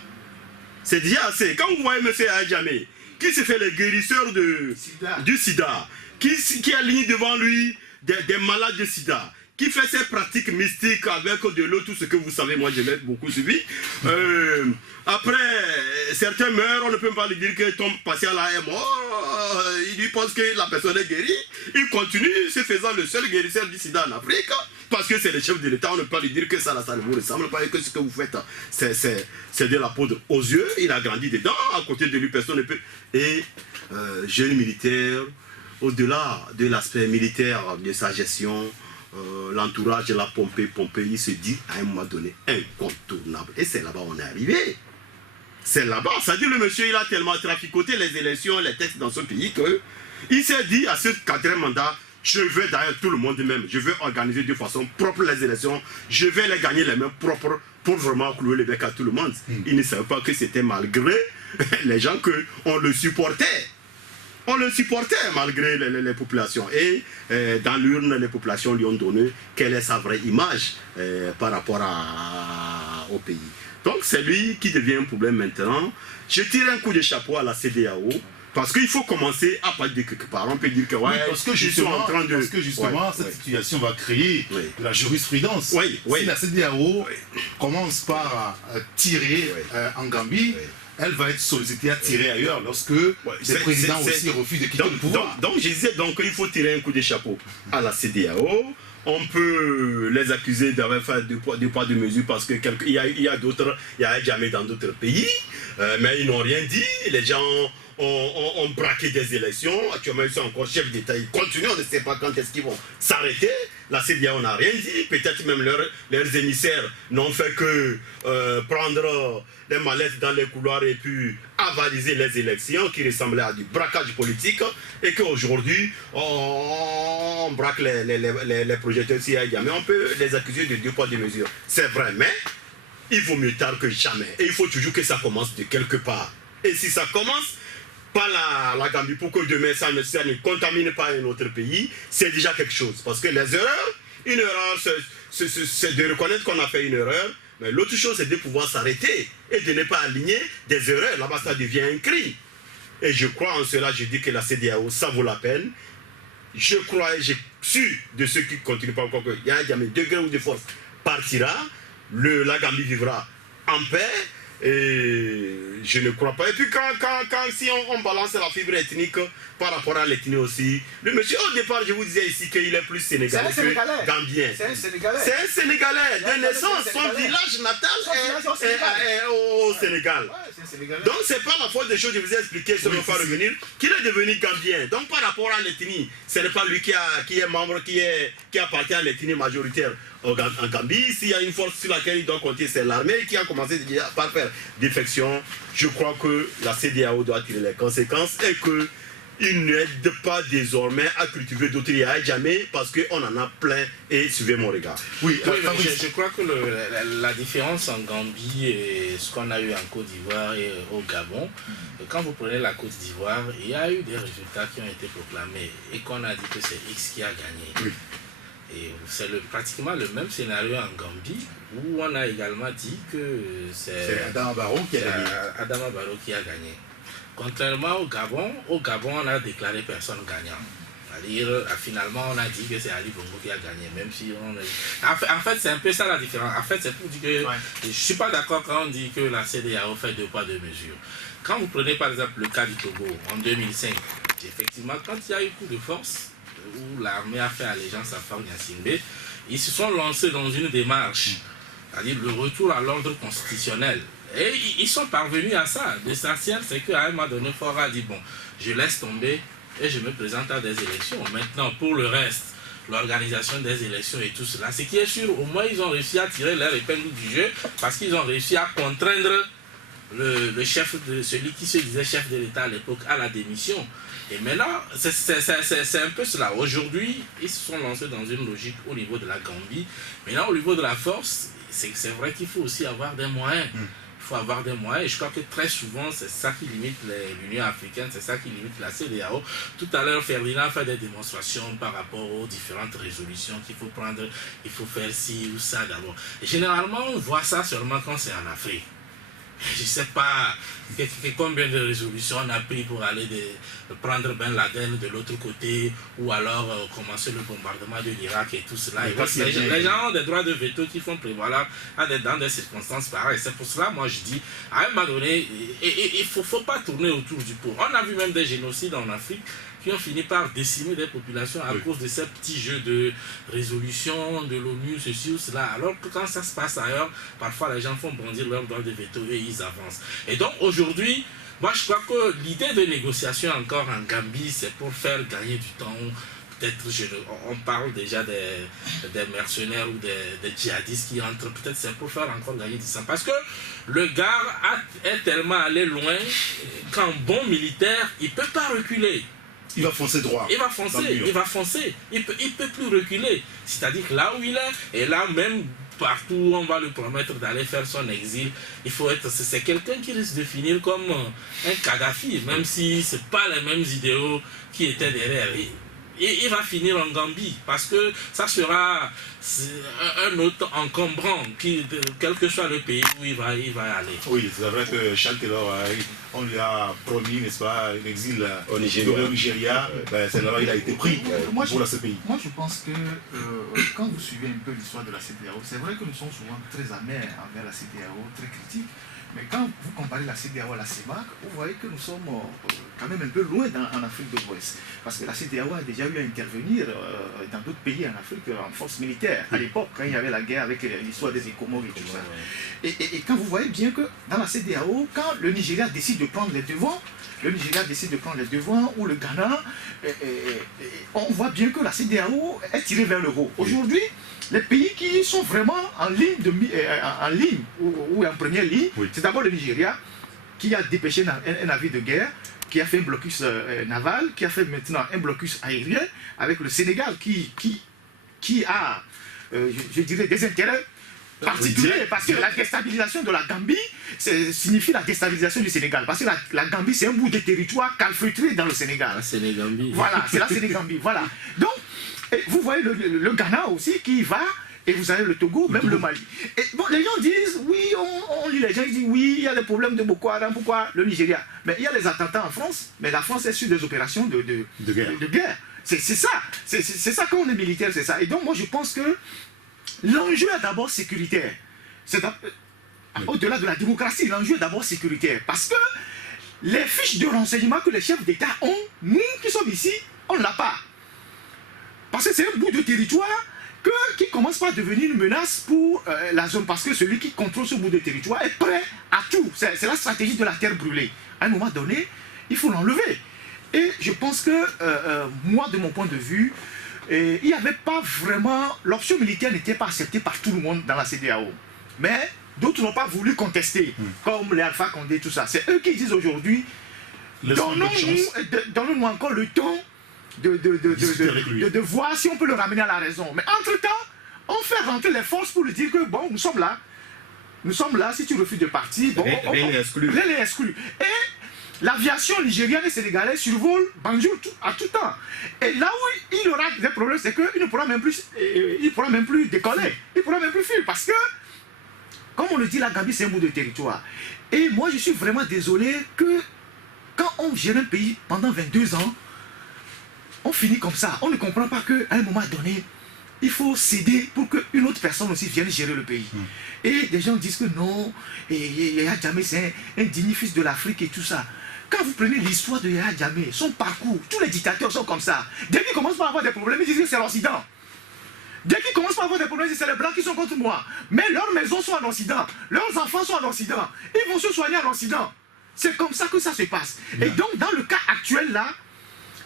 C'est déjà assez. Quand vous voyez monsieur Yaya Jammeh, qui se fait le guérisseur du sida, qui aligne devant lui des malades de sida, qui fait ses pratiques mystiques avec de l'eau, tout ce que vous savez, moi je l'ai beaucoup suivi. Après, certains meurent, on ne peut pas lui dire que ton patient là est mort, il lui pense que la personne est guérie, il continue se faisant le seul guérisseur du sida en Afrique, parce que c'est le chef de l'État, on ne peut pas lui dire que ça ne vous ressemble pas et que ce que vous faites, c'est de la poudre aux yeux, il a grandi dedans, à côté de lui personne ne peut... Et jeune militaire, au-delà de l'aspect militaire de sa gestion, l'entourage l'a pompé, il se dit à un moment donné incontournable. Et c'est là-bas on est arrivé. C'est là-bas. C'est-à-dire le monsieur il a tellement traficoté les élections, les textes dans son pays qu'il s'est dit à ce quatrième mandat, je veux d'ailleurs tout le monde même, je veux organiser de façon propre les élections, je vais les gagner les mains propres pour vraiment clouer le bec à tout le monde. Il ne savait pas que c'était malgré les gens qu'on le supportait. On le supportait malgré les populations. Et dans l'urne, les populations lui ont donné quelle est sa vraie image par rapport au pays. Donc c'est lui qui devient un problème maintenant. Je tire un coup de chapeau à la CEDEAO. Parce qu'il faut commencer à partir de quelque part. On peut dire que, ouais, parce que justement, cette situation va créer de la jurisprudence. Si la CEDEAO commence par tirer en Gambie, elle va être sollicitée à tirer ailleurs lorsque les présidents aussi refusent de quitter le pouvoir. Donc je disais qu'il faut tirer un coup de chapeau à la CEDEAO. On peut les accuser d'avoir fait deux poids deux mesures parce qu'il y a d'autres, il y a jamais dans d'autres pays, mais ils n'ont rien dit. Les gens ont braqué des élections. Actuellement, ils sont encore chefs d'État. Ils continuent, on ne sait pas quand est-ce qu'ils vont s'arrêter. La CEDEAO n'a rien dit. Peut-être même leurs émissaires n'ont fait que prendre des mallettes dans les couloirs et puis avaliser les élections qui ressemblaient à du braquage politique. Et qu'aujourd'hui, on braque les projecteurs CIA. Mais on peut les accuser de 2 poids 2 mesures. C'est vrai, mais il vaut mieux tard que jamais. Et il faut toujours que ça commence de quelque part. Et si ça commence par la Gambie, pour que demain ça ne contamine pas un autre pays, c'est déjà quelque chose. Parce que les erreurs, une erreur, c'est de reconnaître qu'on a fait une erreur. Mais l'autre chose, c'est de pouvoir s'arrêter et de ne pas aligner des erreurs. Là-bas, ça devient un crime. Et je crois en cela, je dis que la CEDEAO, ça vaut la peine. Je crois et j'ai su de ceux qui ne continuent pas encore qu'il y a un degré ou de force partira. La Gambie vivra en paix. Et je ne crois pas. Et puis si on balance la fibre ethnique par rapport à l'ethnie aussi, le monsieur au départ je vous disais ici qu'il est plus sénégalais que gambien. C'est un Sénégalais. C'est un Sénégalais de naissance. Son village natal est au Sénégal. Donc c'est pas la faute des choses que je vous ai expliqué sur le pas revenir qu'il est devenu gambien. Donc par rapport à l'ethnie, ce n'est pas lui qui est membre, qui appartient à l'ethnie majoritaire. En Gambie, s'il y a une force sur laquelle il doit compter, c'est l'armée qui a commencé par faire défection. Je crois que la CEDEAO doit tirer les conséquences et qu'il n'aide pas désormais à cultiver d'autres jamais parce qu'on en a plein et suivez mon regard. Oui, je crois que la différence en Gambie et ce qu'on a eu en Côte d'Ivoire et au Gabon, quand vous prenez la Côte d'Ivoire, il y a eu des résultats qui ont été proclamés et qu'on a dit que c'est X qui a gagné. Oui. Et c'est pratiquement le même scénario en Gambie où on a également dit que c'est Adama Barrow qui a gagné. Adama Barrow qui a gagné. Contrairement au Gabon, on a déclaré personne gagnant. C'est-à-dire, finalement, on a dit que c'est Ali Bongo qui a gagné, même si on a... En fait, c'est un peu ça la différence. En fait, c'est pour dire que je ne suis pas d'accord quand on dit que la CEDEAO fait 2 poids 2 mesures. Quand vous prenez par exemple le cas du Togo en 2005, effectivement, quand il y a eu coup de force, où l'armée a fait allégeance à Faure Gnassingbé, ils se sont lancés dans une démarche, c'est-à-dire le retour à l'ordre constitutionnel. Et ils sont parvenus à ça. L'essentiel, c'est qu'à un moment donné, Faure a dit, bon, je laisse tomber et je me présente à des élections. Maintenant, pour le reste, l'organisation des élections et tout cela, ce qui est sûr, au moins ils ont réussi à tirer leur épingle du jeu parce qu'ils ont réussi à contraindre le chef celui qui se disait chef de l'État à l'époque à la démission. Et maintenant, c'est un peu cela. Aujourd'hui, ils se sont lancés dans une logique au niveau de la Gambie. Maintenant, au niveau de la force, c'est vrai qu'il faut aussi avoir des moyens. Il faut avoir des moyens. Et je crois que très souvent, c'est ça qui limite l'Union africaine, c'est ça qui limite la CEDEAO. Tout à l'heure, Ferdinand fait des démonstrations par rapport aux différentes résolutions qu'il faut prendre. Il faut faire ci ou ça d'abord. Généralement, on voit ça seulement quand c'est en Afrique. Je ne sais pas combien de résolutions on a pris pour aller prendre Ben Laden de l'autre côté ou alors commencer le bombardement de l'Irak et tout cela. Et les gens ont des droits de veto qui font prévaloir dans des circonstances pareilles. C'est pour cela, moi je dis, à un moment donné, il ne faut pas tourner autour du pot. On a vu même des génocides en Afrique qui ont fini par décimer des populations à cause de ces petits jeux de résolution de l'ONU, ceci ou cela. Alors que quand ça se passe ailleurs, parfois les gens font bondir leur droit de veto et ils avancent. Et donc aujourd'hui, moi je crois que l'idée de négociation encore en Gambie, c'est pour faire gagner du temps. Peut-être, on parle déjà des mercenaires ou des djihadistes qui entrent, peut-être c'est pour faire encore gagner du temps. Parce que le gars est tellement allé loin qu'en bon militaire, il ne peut pas reculer. Il va foncer droit. Il va foncer. Il peut plus reculer. C'est-à-dire que là où il est, et là même partout où on va lui promettre d'aller faire son exil, il faut être. C'est quelqu'un qui risque de finir comme un Kadhafi, même si ce n'est pas les mêmes idéaux qui étaient derrière. Il va finir en Gambie parce que ça sera un autre encombrant, quel que soit le pays où il va aller. Oui, c'est vrai que Charles Taylor, on lui a promis, n'est-ce pas, un exil au Nigeria. C'est là où il a été pris pour la CPI. Moi, je pense que quand vous suivez un peu l'histoire de la CEDEAO, c'est vrai que nous sommes souvent très amers envers la CEDEAO, très critiques. Mais quand vous comparez la CEDEAO à la CEMAC, vous voyez que nous sommes quand même un peu loin en Afrique de l'Ouest. Parce que la CEDEAO a déjà eu à intervenir dans d'autres pays en Afrique en force militaire. À l'époque, quand il y avait la guerre avec l'histoire des Écomores et tout ça. Et quand vous voyez bien que dans la CEDEAO, quand le Nigeria décide de prendre les devants, ou le Ghana, on voit bien que la CEDEAO est tirée vers le haut. Aujourd'hui, les pays qui sont vraiment en ligne, ou en première ligne, c'est d'abord le Nigeria, qui a dépêché un navire de guerre, qui a fait un blocus naval, qui a fait maintenant un blocus aérien, avec le Sénégal qui a, je dirais, des intérêts particuliers, parce que la déstabilisation de la Gambie signifie la déstabilisation du Sénégal, parce que la Gambie, c'est un bout de territoire calfeutré dans le Sénégal. La Sénégambie. Voilà, c'est la Sénégambie, voilà. Donc, et vous voyez le Ghana aussi qui y va, et vous avez le Togo, même le Mali. Et bon, les gens disent, oui, on lit les gens, ils disent, oui, il y a des problèmes de Boko Haram, pourquoi le Nigeria? Mais il y a des attentats en France, mais la France est sur des opérations de guerre. C'est ça, c'est ça quand on est militaire, c'est ça. Et donc, moi, je pense que l'enjeu est d'abord sécuritaire. Au-delà de la démocratie, l'enjeu est d'abord sécuritaire. Parce que les fiches de renseignement que les chefs d'État ont, nous qui sommes ici, on ne l'a pas. Parce que c'est un bout de territoire qui commence pas à devenir une menace pour la zone. Parce que celui qui contrôle ce bout de territoire est prêt à tout. C'est la stratégie de la terre brûlée. À un moment donné, il faut l'enlever. Et je pense que, moi, de mon point de vue, il n'y avait pas vraiment... L'option militaire n'était pas acceptée par tout le monde dans la CEDEAO. Mais d'autres n'ont pas voulu contester, comme les Alpha Condé, tout ça. C'est eux qui disent aujourd'hui, donnons-nous encore le temps de voir si on peut le ramener à la raison. Mais entre-temps, on fait rentrer les forces pour lui dire que, bon, nous sommes là. Nous sommes là, si tu refuses de partir, bon, rien n'est exclu. Et l'aviation nigérienne et sénégalaise survole Banjul à tout temps. Et là où il aura des problèmes, c'est qu'il ne pourra même plus, décoller. Il ne pourra même plus fuir. Parce que, comme on le dit, la Gambie, c'est un bout de territoire. Et moi, je suis vraiment désolé que quand on gère un pays pendant 22 ans, on finit comme ça. On ne comprend pas qu'à un moment donné, il faut céder pour qu'une autre personne aussi vienne gérer le pays. Et des gens disent que non, Yahya Jammeh, c'est un digne fils de l'Afrique et tout ça. Quand vous prenez l'histoire de Yahya Jammeh, son parcours, tous les dictateurs sont comme ça. Dès qu'ils commencent par avoir des problèmes, ils disent que c'est l'Occident. Dès qu'ils commencent par avoir des problèmes, ils disent que c'est les Blancs qui sont contre moi. Mais leurs maisons sont en Occident, leurs enfants sont en Occident. Ils vont se soigner en Occident. C'est comme ça que ça se passe. Et donc, dans le cas actuel là,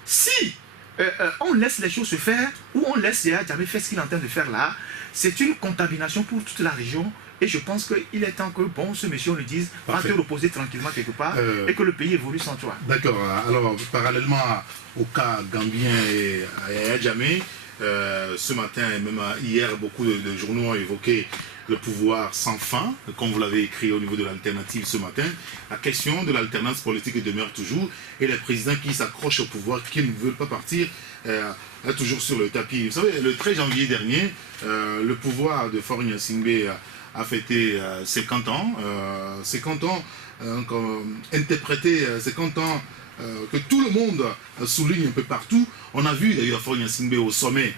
si on laisse les choses se faire, ou on laisse Yahya Jammeh faire ce qu'il est en train de faire là, c'est une contamination pour toute la région. Et je pense qu'il est temps que, bon, ce monsieur, on le dise, va te reposer tranquillement quelque part, et que le pays évolue sans toi. D'accord. Alors, parallèlement au cas gambien et à Yahya Jammeh, ce matin et même hier, beaucoup de journaux ont évoqué le pouvoir sans fin, comme vous l'avez écrit au niveau de l'alternative ce matin. La question de l'alternance politique demeure toujours, et les présidents qui s'accrochent au pouvoir, qui ne veulent pas partir, est toujours sur le tapis. Vous savez, le 13 janvier dernier, le pouvoir de Faure Gnassingbé a fêté 50 ans. 50 ans interprété, 50 ans que tout le monde souligne un peu partout. On a vu d'ailleurs Faure Gnassingbé au sommet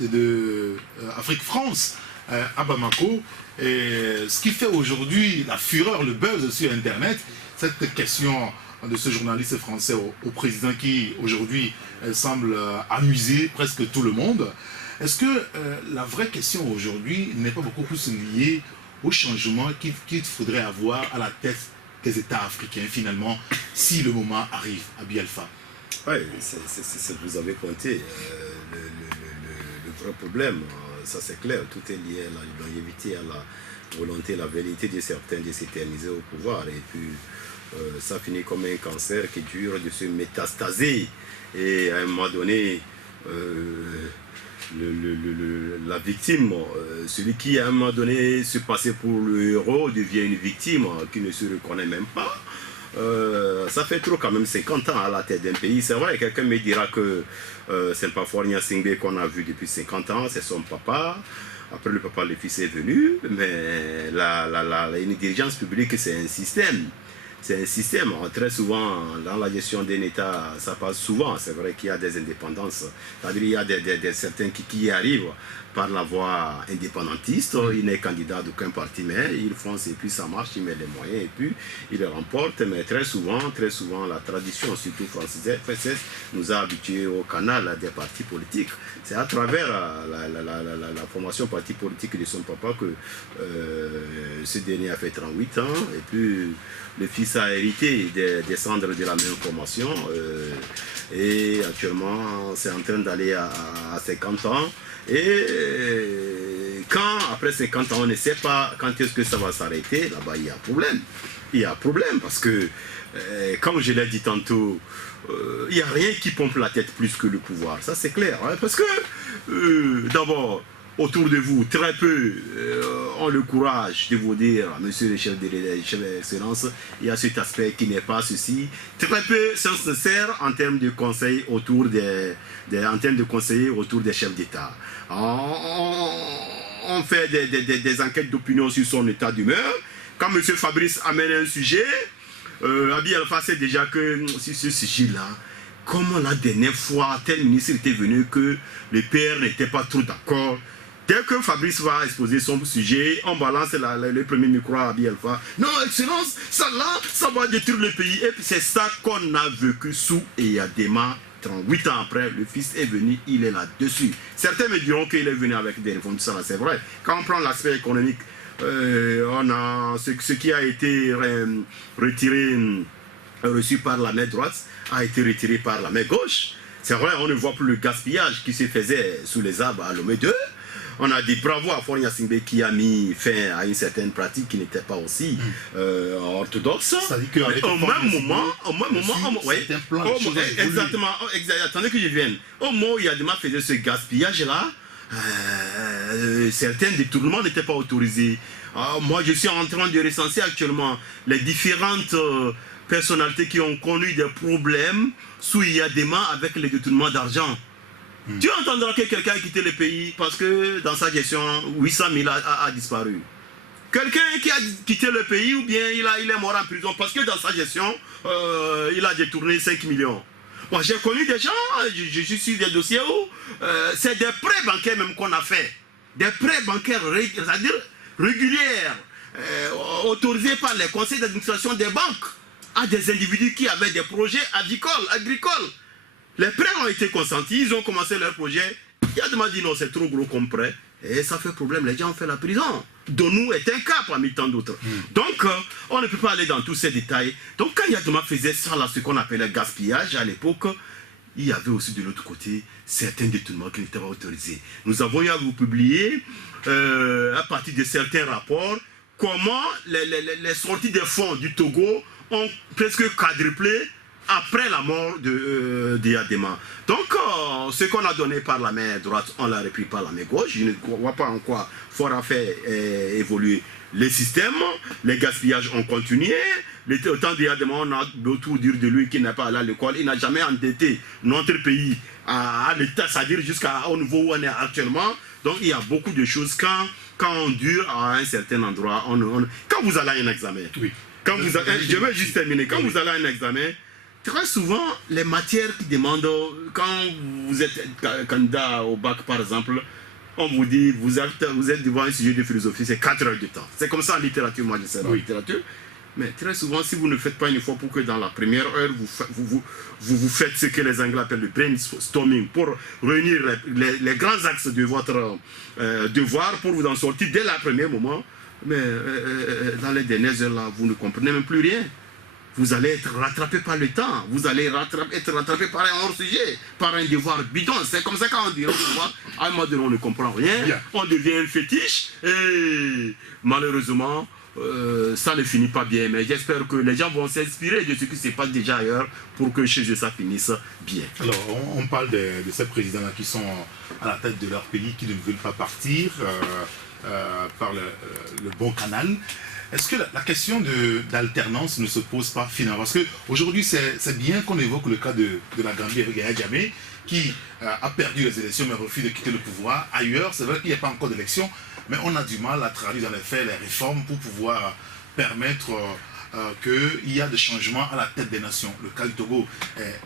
de Afrique-France, à Bamako, et ce qui fait aujourd'hui la fureur, le buzz sur Internet, cette question de ce journaliste français au président qui aujourd'hui semble amuser presque tout le monde. Est-ce que la vraie question aujourd'hui n'est pas beaucoup plus liée au changement qu'il faudrait avoir à la tête des États africains finalement, si le moment arrive à Bialfa? Oui, vous avez pointé le vrai problème. Ça c'est clair, tout est lié à la longévité, à la volonté, la velléité de certains de s'éterniser au pouvoir. Et puis ça finit comme un cancer qui dure de se métastaser. Et à un moment donné, la victime, celui qui à un moment donné se passait pour le héros devient une victime qui ne se reconnaît même pas. Ça fait trop quand même 50 ans à la tête d'un pays. C'est vrai, quelqu'un me dira que c'est pas Faure Gnassingbé qu'on a vu depuis 50 ans, c'est son papa. Après le papa, le fils est venu. Mais une dirigeance publique, c'est un système. C'est un système. Très souvent, dans la gestion d'un État, ça passe souvent. C'est vrai qu'il y a des indépendances. C'est-à-dire qu'il y a certains qui y arrivent par la voie indépendantiste. Il n'est candidat d'aucun parti, mais il fonce et puis ça marche, il met les moyens et puis il remporte. Mais très souvent, la tradition, surtout française, nous a habitués au canal des partis politiques. C'est à travers la formation parti politique de son papa que ce dernier a fait 38 ans et puis le fils a hérité des cendres de la même formation et actuellement c'est en train d'aller à 50 ans. Et après 50 ans, on ne sait pas quand est-ce que ça va s'arrêter, là-bas il y a problème. Il y a problème parce que, comme je l'ai dit tantôt, il n'y a rien qui pompe la tête plus que le pouvoir. Ça c'est clair. Hein, parce que, d'abord, autour de vous, très peu ont le courage de vous dire, monsieur le chef d'excellence, il y a cet aspect qui n'est pas ceci. Très peu sont sincères en termes de conseils autour des chefs d'État. On fait des enquêtes d'opinion sur son état d'humeur. Quand M. Fabrice amène un sujet, Abi Alpha sait déjà que sur ce sujet-là, comme la dernière fois, tel ministre était venu que le PR n'était pas trop d'accord. Dès que Fabrice va exposer son sujet, on balance le premier micro à Abi Alpha. Non, excellence, ça va détruire le pays. Et puis c'est ça qu'on a vécu sous Eyadema. 38 ans après, le fils est venu, il est là-dessus. Certains me diront qu'il est venu avec des réformes, ça c'est vrai. Quand on prend l'aspect économique, on a ce qui a été reçu par la main droite, a été retiré par la main gauche. C'est vrai, on ne voit plus le gaspillage qui se faisait sous les arbres à Lomé 2. On a dit bravo à Fonia Singbe qui a mis fin à une certaine pratique qui n'était pas aussi orthodoxe. C'est-à-dire au même moment, c'est un plan de choses exactement, attendez que je vienne. Au moment où Eyadema faisait ce gaspillage-là, certains détournements n'étaient pas autorisés. Moi, je suis en train de recenser actuellement les différentes personnalités qui ont connu des problèmes sous Eyadema avec les détournements d'argent. Tu entendras que quelqu'un a quitté le pays parce que dans sa gestion, 800 000 a disparu. Quelqu'un qui a quitté le pays ou bien il est mort en prison parce que dans sa gestion, il a détourné 5 millions. Moi j'ai connu des gens, je suis sur des dossiers où c'est des prêts bancaires même qu'on a fait. Des prêts bancaires, c'est-à-dire régulières, autorisés par les conseils d'administration des banques à des individus qui avaient des projets agricoles. Les prêts ont été consentis, ils ont commencé leur projet. Eyadema dit non, c'est trop gros comme prêt. Et ça fait problème, les gens ont fait la prison. Donou est un cas parmi tant d'autres. Donc, on ne peut pas aller dans tous ces détails. Donc, quand Eyadema faisait ça, là, ce qu'on appelait gaspillage, à l'époque, il y avait aussi de l'autre côté certains détournements qui n'étaient pas autorisés. Nous avons eu à vous publier, à partir de certains rapports, comment les sorties des fonds du Togo ont presque quadruplé après la mort d'Eyadema. Donc, ce qu'on a donné par la main droite, on l'a repris par la main gauche. Je ne vois pas en quoi faudra faire évoluer les systèmes. Les gaspillages ont continué. Au temps d'Eyadema, on a autour dire de lui qu'il n'est pas allé à l'école. Il n'a jamais endetté notre pays à l'état, c'est-à-dire jusqu'au niveau où on est actuellement. Donc, il y a beaucoup de choses. Quand on dure à un certain endroit, quand vous allez à un examen, je vais juste terminer. Quand vous allez à un examen, très souvent, les matières qui demandent, quand vous êtes candidat au bac par exemple, on vous dit, vous êtes devant un sujet de philosophie, c'est 4 heures de temps. C'est comme ça en littérature, moi je sais en littérature. Mais très souvent, si vous ne faites pas une effort pour que dans la première heure, vous faites ce que les Anglais appellent le brainstorming, pour réunir les grands axes de votre devoir, pour vous en sortir dès le premier moment. Mais dans les dernières heures, là, vous ne comprenez même plus rien. Vous allez être rattrapé par le temps, vous allez être rattrapé par un hors-sujet, par un devoir bidon. C'est comme ça qu'on dit, à un moment donné on ne comprend rien, on devient un fétiche, et malheureusement, ça ne finit pas bien. Mais j'espère que les gens vont s'inspirer de ce qui se passe déjà ailleurs pour que chez eux ça finisse bien. Alors, on parle de ces présidents-là qui sont à la tête de leur pays, qui ne veulent pas partir par le bon canal. Est-ce que la question d'alternance ne se pose pas finalement? Parce qu'aujourd'hui, c'est bien qu'on évoque le cas de la Gambie avec Yahya Jammeh, qui a perdu les élections mais refuse de quitter le pouvoir. Ailleurs, c'est vrai qu'il n'y a pas encore d'élection, mais on a du mal à traduire dans les faits les réformes pour pouvoir permettre qu'il y a des changements à la tête des nations. Le cas du Togo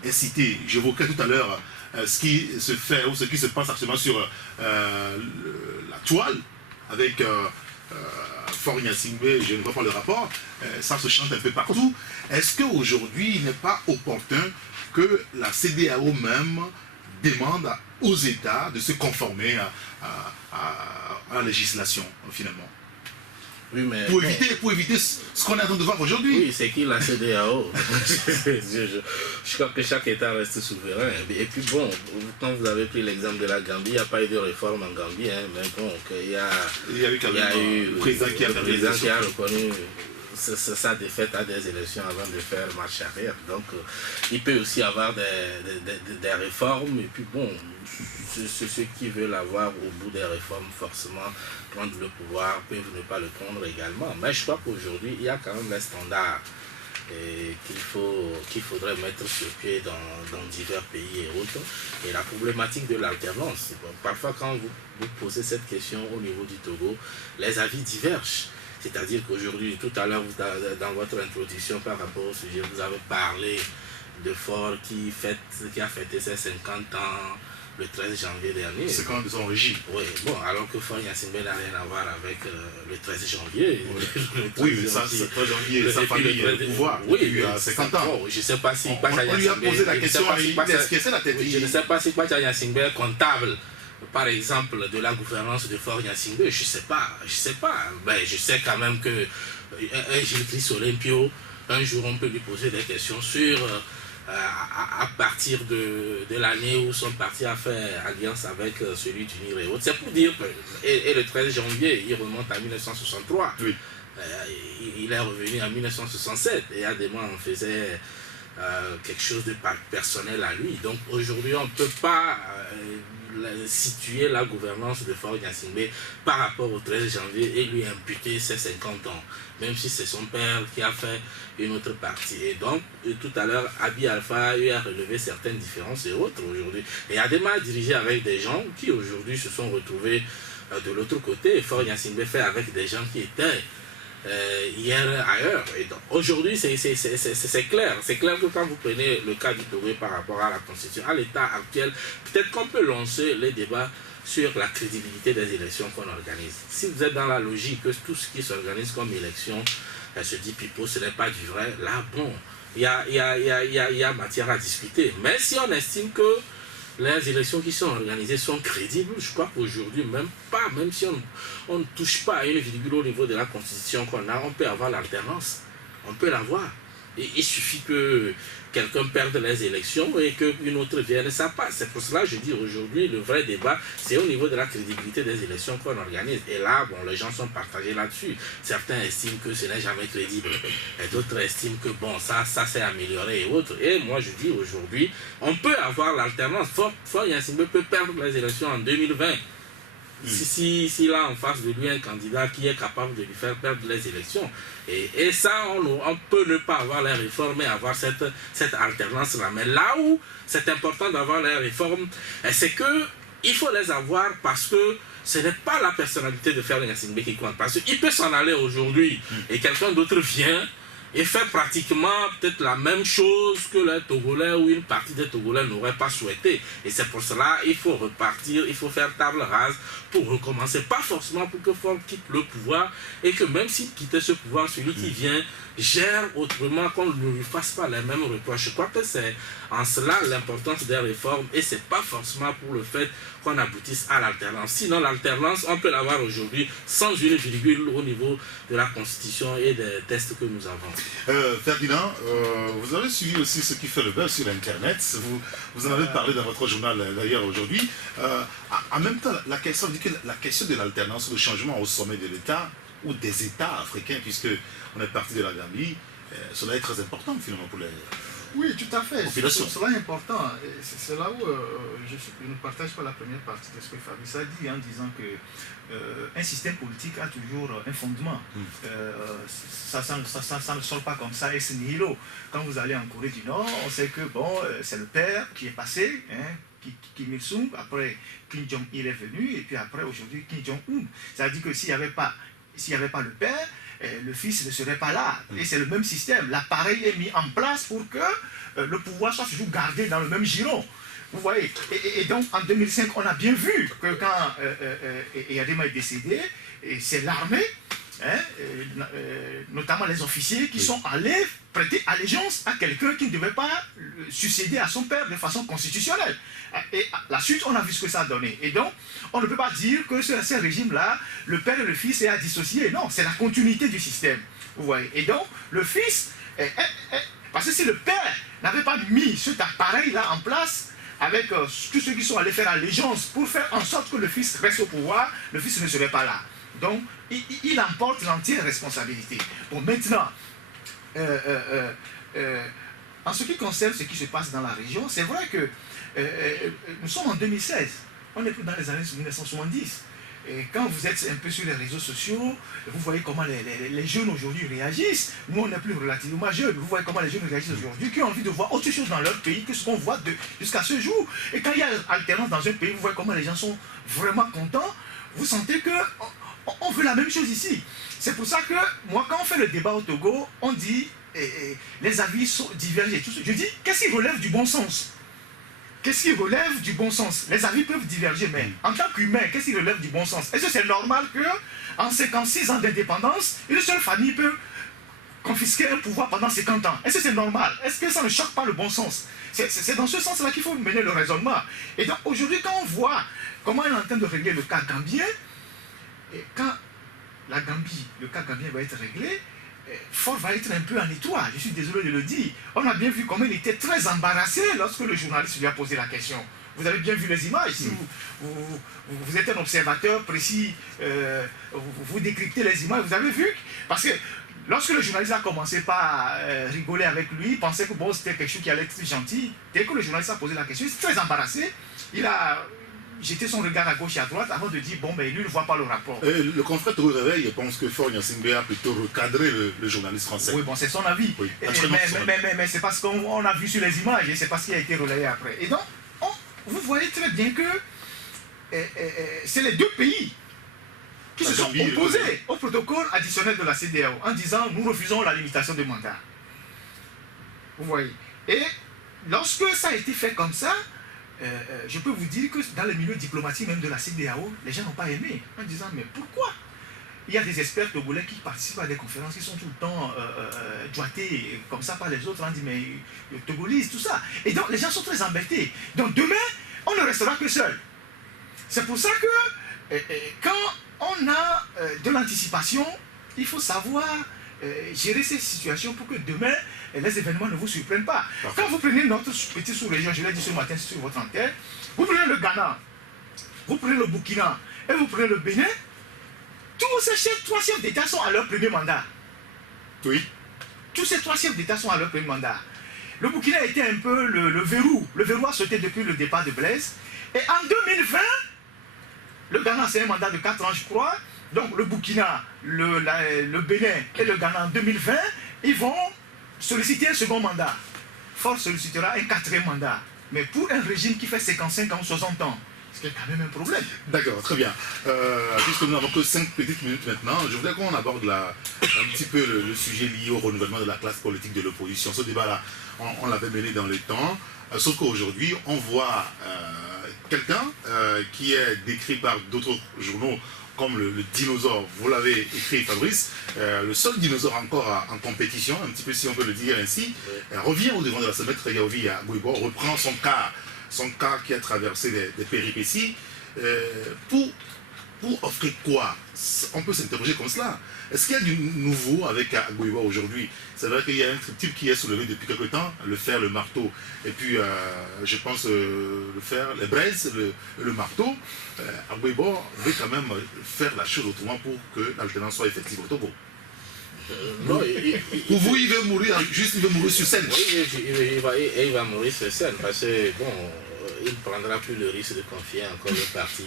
est cité. J'évoquais tout à l'heure ce qui se fait ou ce qui se passe actuellement sur la toile avec Faure Gnassingbé, je ne vois pas le rapport, ça se chante un peu partout. Est-ce qu'aujourd'hui, il n'est pas opportun que la CEDEAO même demande aux États de se conformer à la législation, finalement? Oui, mais Pour éviter ce qu'on est en train de voir aujourd'hui. Oui, c'est qui la CEDEAO? Je crois que chaque État reste souverain. Et puis bon, quand vous avez pris l'exemple de la Gambie, il n'y a pas eu de réforme en Gambie, hein, mais bon, il y a eu le président qui a reconnu sa défaite à des élections avant de faire marche arrière. Donc, il peut aussi avoir des réformes. Et puis bon, ceux qui veulent avoir au bout des réformes, forcément, prendre le pouvoir, peuvent ne pas le prendre également. Mais je crois qu'aujourd'hui, il y a quand même les standards qu'il faudrait mettre sur pied dans divers pays et autres. Et la problématique de l'alternance. Bon, parfois, quand vous posez cette question au niveau du Togo, les avis divergent. C'est-à-dire qu'aujourd'hui, tout à l'heure, dans votre introduction par rapport au sujet, vous avez parlé de Faure qui a fêté ses 50 ans le 13 janvier dernier. C'est quand même de son régime. Oui, bon, alors que Faure Gnassingbé n'a rien à voir avec le 13 janvier. Oui, mais ça, c'est 13 janvier, sa famille est au pouvoir depuis 50 ans. Bon, je ne sais pas si on lui a posé la question, je ne sais pas si Kwacha Gnassingbé est comptable, par exemple, de la gouvernance de Faure Gnassingbé, je ne sais pas. Ben, je sais quand même que un Gilles-Christ Olympio, un jour on peut lui poser des questions sur à partir de l'année où son parti a fait alliance avec celui d'Unir et autres. C'est pour dire que, et le 13 janvier, il remonte à 1963. Oui. Il est revenu en 1967 et Adéma en faisait quelque chose de personnel à lui. Donc aujourd'hui, on ne peut pas situer la gouvernance de Faure Gnassingbé par rapport au 13 janvier et lui imputer ses 50 ans, même si c'est son père qui a fait une autre partie. Et donc, tout à l'heure, Abi Alpha a eu à relever certaines différences et autres aujourd'hui. Et Adéma a dirigé avec des gens qui aujourd'hui se sont retrouvés de l'autre côté. Et Faure Gnassingbé fait avec des gens qui étaient hier ailleurs. Et donc aujourd'hui c'est clair. C'est clair que quand vous prenez le cas du Togo par rapport à la Constitution, à l'état actuel, peut-être qu'on peut lancer les débats sur la crédibilité des élections qu'on organise. Si vous êtes dans la logique que tout ce qui s'organise comme élection se dit pipeau, ce n'est pas du vrai, là bon, il y a matière à discuter. Mais si on estime que les élections qui sont organisées sont crédibles, je crois qu'aujourd'hui, même si on ne touche pas à une virgule au niveau de la Constitution qu'on a, on peut avoir l'alternance. On peut l'avoir. Et il suffit que quelqu'un perde les élections et qu'une autre vienne, ça passe. C'est pour cela que je dis aujourd'hui, le vrai débat, c'est au niveau de la crédibilité des élections qu'on organise. Et là, bon, les gens sont partagés là-dessus. Certains estiment que ce n'est jamais crédible. Et d'autres estiment que, bon, ça s'est amélioré et autres. Et moi, je dis aujourd'hui, on peut avoir l'alternance. Faure Gnassingbé peut perdre les élections en 2020. S'il a en face de lui un candidat qui est capable de lui faire perdre les élections. Et ça, on peut ne pas avoir les réformes et avoir cette alternance-là. Mais là où c'est important d'avoir les réformes, c'est qu'il faut les avoir parce que ce n'est pas la personnalité de Faure Gnassingbé qui compte. Parce qu'il peut s'en aller aujourd'hui et quelqu'un d'autre vient et fait pratiquement peut-être la même chose que les Togolais ou une partie des Togolais n'auraient pas souhaité. Et c'est pour cela qu'il faut repartir, il faut faire table rase pour recommencer. Pas forcément pour que Faure quitte le pouvoir et que même s'il quittait ce pouvoir, celui qui vient gère autrement, qu'on ne lui fasse pas les mêmes reproches. Je crois que c'est en cela l'importance des réformes et c'est pas forcément pour le fait qu'on aboutisse à l'alternance. Sinon, l'alternance, on peut l'avoir aujourd'hui sans une virgule au niveau de la Constitution et des tests que nous avons. Ferdinand, vous avez suivi aussi ce qui fait le buzz sur Internet. Vous en avez parlé dans votre journal d'ailleurs aujourd'hui. En même temps, la question de l'alternance, le changement au sommet de l'État ou des États africains, puisque on est parti de la Gambie, cela est très important finalement pour les... Oui, tout à fait. Population. C'est important. C'est là où je ne partage pas la première partie de ce que Fabrice a dit, en disant que un système politique a toujours un fondement. Ça ne sort pas comme ça ex nihilo. Quand vous allez en Corée du Nord, on sait que bon, c'est le père qui est passé, Kim Il-sung, après Kim Jong-il est venu, et puis après aujourd'hui Kim Jong-un. C'est-à-dire que s'il n'y avait pas le père, le fils ne serait pas là. Et c'est le même système. L'appareil est mis en place pour que le pouvoir soit toujours gardé dans le même giron. Vous voyez. Et donc, en 2005, on a bien vu que quand Eyadema est décédé, c'est l'armée, notamment les officiers, qui sont allés prêter allégeance à quelqu'un qui ne devait pas succéder à son père de façon constitutionnelle. Et la suite, on a vu ce que ça a donné. Et donc, on ne peut pas dire que ce régime-là, le père et le fils est à dissocier. Non, c'est la continuité du système. Vous voyez. Et donc, le fils, parce que si le père n'avait pas mis cet appareil-là en place, avec tous ceux qui sont allés faire allégeance pour faire en sorte que le fils reste au pouvoir, le fils ne serait pas là. Donc, il emporte l'entière responsabilité. Bon, maintenant, en ce qui concerne ce qui se passe dans la région, c'est vrai que nous sommes en 2016, on n'est plus dans les années 1970. Et quand vous êtes un peu sur les réseaux sociaux, vous voyez comment les jeunes aujourd'hui réagissent. Nous, on n'est plus relativement jeunes. Vous voyez comment les jeunes réagissent aujourd'hui, qui ont envie de voir autre chose dans leur pays que ce qu'on voit jusqu'à ce jour. Et quand il y a alternance dans un pays, vous voyez comment les gens sont vraiment contents. Vous sentez qu'on veut la même chose ici. C'est pour ça que, moi, quand on fait le débat au Togo, on dit les avis sont divergés. Je dis, qu'est-ce qui relève du bon sens? Qu'est-ce qui relève du bon sens? Les avis peuvent diverger, mais en tant qu'humain, qu'est-ce qui relève du bon sens? Est-ce que c'est normal qu'en 56 ans d'indépendance, une seule famille peut confisquer un pouvoir pendant 50 ans? Est-ce que c'est normal? Est-ce que ça ne choque pas le bon sens? C'est dans ce sens-là qu'il faut mener le raisonnement. Et donc aujourd'hui, quand on voit comment elle est en train de régler le cas gambien, et quand la Gambie, le cas gambien va être réglé, Faure va être un peu en étroit, je suis désolé de le dire. On a bien vu comment il était très embarrassé lorsque le journaliste lui a posé la question. Vous avez bien vu les images. Si vous êtes un observateur précis, vous décryptez les images, vous avez vu. Parce que lorsque le journaliste a commencé par rigoler avec lui, il pensait que bon, c'était quelque chose qui allait être gentil. Dès que le journaliste a posé la question, il s'est très embarrassé. Il a jeté son regard à gauche et à droite avant de dire bon, mais lui ne voit pas le rapport. Le confrère Togo Réveil pense que Faure Gnassingbé a plutôt recadré le journaliste français. Oui, bon, c'est son avis. Oui, mais c'est parce qu'on a vu sur les images et c'est parce qu'il a été relayé après. Et donc, vous voyez très bien que c'est les deux pays qui se sont opposés au protocole additionnel de la CEDEAO en disant nous refusons la limitation de mandat. Vous voyez. Et lorsque ça a été fait comme ça, je peux vous dire que dans le milieu diplomatique même de la CEDEAO, les gens n'ont pas aimé en disant mais pourquoi? Il y a des experts togolais qui participent à des conférences qui sont tout le temps doigtés comme ça par les autres. On dit mais le togolise, tout ça. Et donc les gens sont très embêtés. Donc demain, on ne restera que seul. C'est pour ça que quand on a de l'anticipation, il faut savoir gérer ces situations pour que demain, les événements ne vous surprennent pas. Parfait. Quand vous prenez notre petite sous-région, je l'ai dit ce matin sur votre antenne, vous prenez le Ghana, vous prenez le Burkina et vous prenez le Bénin, tous ces trois chefs d'État sont à leur premier mandat. Oui. Tous ces trois chefs d'État sont à leur premier mandat. Le Burkina était un peu le verrou. Le verrou a sauté depuis le départ de Blaise. Et en 2020, le Ghana, c'est un mandat de 4 ans, je crois. Donc le Burkina, le Bénin et le Ghana en 2020, ils vont solliciter un second mandat. Faure sollicitera un 4e mandat. Mais pour un régime qui fait 55 ans, 60 ans, c'est quand même un problème. D'accord, très bien. Puisque nous n'avons que 5 petites minutes maintenant, je voudrais qu'on aborde un petit peu le sujet lié au renouvellement de la classe politique de l'opposition. Ce débat-là, on l'avait mené dans le temps, sauf qu'aujourd'hui, on voit quelqu'un qui est décrit par d'autres journaux comme le dinosaure, vous l'avez écrit Fabrice, le seul dinosaure encore en compétition, un petit peu si on peut le dire ainsi, revient au devant de la scène. Maître Yaovi à Agboibo, reprend son cas qui a traversé des péripéties, pour offrir quoi? On peut s'interroger comme cela. Est-ce qu'il y a du nouveau avec Agboibo aujourd'hui? C'est vrai qu'il y a un type qui est soulevé depuis quelque temps, le fer, le marteau, et puis je pense le fer, les braises, le marteau. Agboibo veut quand même faire la chose autrement pour que l'alternance soit effective au Togo. Pour vous, il veut mourir, juste il veut mourir sur scène. Oui, il va mourir sur scène, parce que bon, il ne prendra plus le risque de confier encore le parti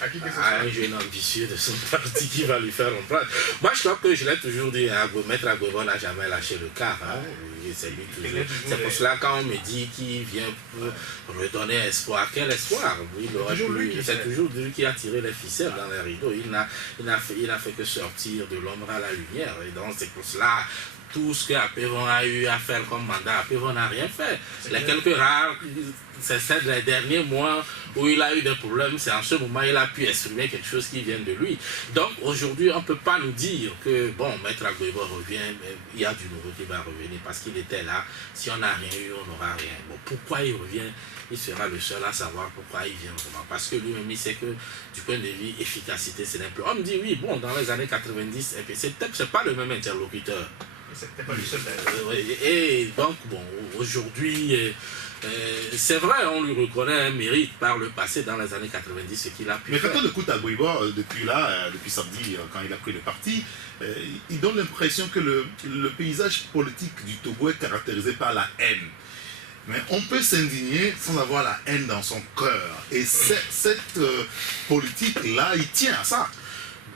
À qui que ce à soit. un jeune ambitieux de son parti qui va lui faire reprendre. Moi, je crois que je l'ai toujours dit, hein, Maître Agbouebo n'a jamais lâché le quart. Hein. C'est lui toujours. C'est pour cela quand on me dit qu'il vient pour redonner espoir, quel espoir? C'est toujours lui qui a tiré les ficelles dans les rideaux. Il n'a fait que sortir de l'ombre à la lumière. Et donc c'est pour cela tout ce qu'Apévon a eu à faire comme mandat, Apévon n'a rien fait. Les quelques rares, c'est les derniers mois où il a eu des problèmes, c'est en ce moment il a pu exprimer quelque chose qui vient de lui. Donc aujourd'hui, on ne peut pas nous dire que, bon, Maître Agbouebo revient, mais il y a du nouveau qui va revenir parce qu'il était là. Si on n'a rien eu, on n'aura rien. Bon, pourquoi il revient? Il sera le seul à savoir pourquoi il vient vraiment. Parce que lui-même, il sait que du point de vue efficacité, c'est un peu. On me dit, oui, bon, dans les années 90, c'est pas le même interlocuteur. C'était pas le seul d'ailleurs. Et donc, bon, aujourd'hui, c'est vrai, on lui reconnaît un mérite par le passé dans les années 90, ce qu'il a pu Mais faire. quand on écoute Agbouebo depuis samedi, quand il a pris le parti, il donne l'impression que le paysage politique du Togo est caractérisé par la haine. Mais on peut s'indigner sans avoir la haine dans son cœur. Et cette politique-là, il tient à ça.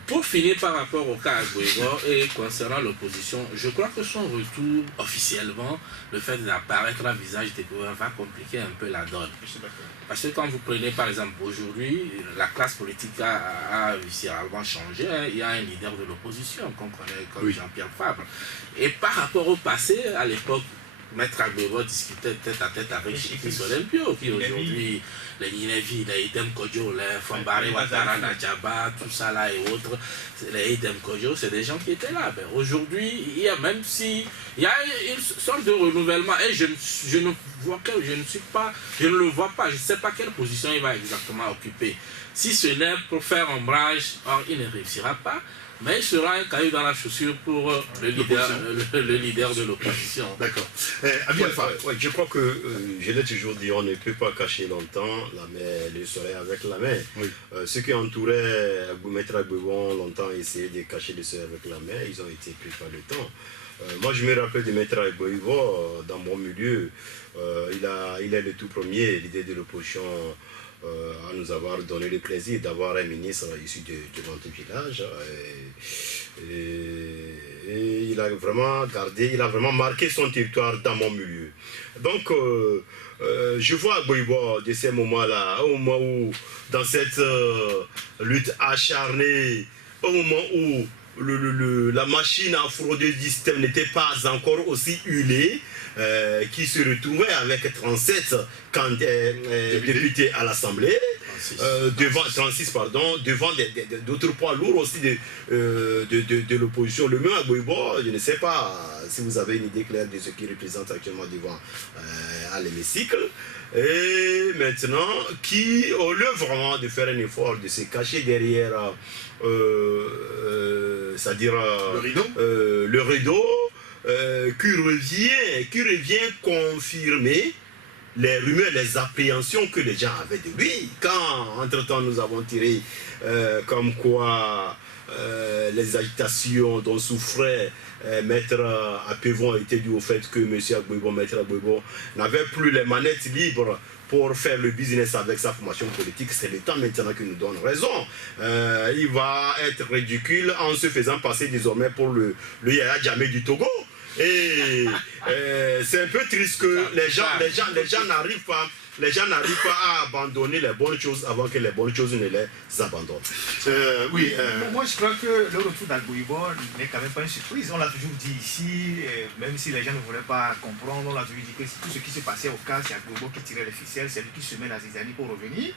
Pour finir par rapport au cas Agbouebo et concernant l'opposition, je crois que son retour officiellement, le fait d'apparaître à visage découvert, va compliquer un peu la donne. Je suis d'accord. Parce que quand vous prenez par exemple aujourd'hui, la classe politique a viscéralement changé. Hein. Il y a un leader de l'opposition qu'on connaît comme Jean-Pierre Fabre. Et par rapport au passé, à l'époque, Maître Agbouebo discutait tête à tête avec Chikris Olympio, qui aujourd'hui, les Ninevi, les Idem Kodjo, les Fambare Ouattara, Nadjaba, tout ça là et autres, les Idem Kodjo, c'est des gens qui étaient là. Ben, aujourd'hui, il y a même si il y a une sorte de renouvellement, et je ne le vois pas, je ne sais pas quelle position il va exactement occuper. Si ce n'est pour faire ombrage, or il ne réussira pas. Mais il sera un caillou dans la chaussure pour le leader de l'opposition. D'accord. Je crois que, je l'ai toujours dit, on ne peut pas cacher longtemps le soleil avec la main. Oui. Ceux qui entouraient Maître Agbouebo ont longtemps essayé de cacher le soleil avec la main, ils ont été pris par le temps. Moi, je me rappelle de Maître Agbouebo, dans mon milieu, il est le tout premier, l'idée de l'opposition, à nous avoir donné le plaisir d'avoir un ministre issu de notre village. Et il a vraiment marqué son territoire dans mon milieu. Donc, je vois Agbouebo de ces moments-là, au moment où, dans cette lutte acharnée, au moment où la machine à frauder du système n'était pas encore aussi huilée, qui se retrouvait avec 37 députés à l'Assemblée, devant 36 pardon, devant d'autres poids lourds aussi de l'opposition. Le même Agbouebo, je ne sais pas si vous avez une idée claire de ce qu'il représente actuellement devant à l'hémicycle. Et maintenant, qui, au lieu vraiment de faire un effort, de se cacher derrière, c'est-à-dire le rideau, qui revient confirmer les rumeurs, les appréhensions que les gens avaient de lui. Quand, entre-temps, nous avons tiré comme quoi les agitations dont souffrait Maître Apévon étaient dues au fait que Maître Agbouebo, n'avait plus les manettes libres pour faire le business avec sa formation politique. C'est le temps maintenant qui nous donne raison. Il va être ridicule en se faisant passer désormais pour le Yaya Jammeh du Togo. Et c'est un peu triste que les gens n'arrivent pas à abandonner les bonnes choses avant que les bonnes choses ne les abandonnent. Moi, je crois que le retour d'Agbouebo n'est quand même pas une surprise. On l'a toujours dit ici, même si les gens ne voulaient pas comprendre, on l'a toujours dit que tout ce qui se passait au cas, c'est Agbouebo qui tirait les ficelles, c'est lui qui semait la zizanie pour revenir.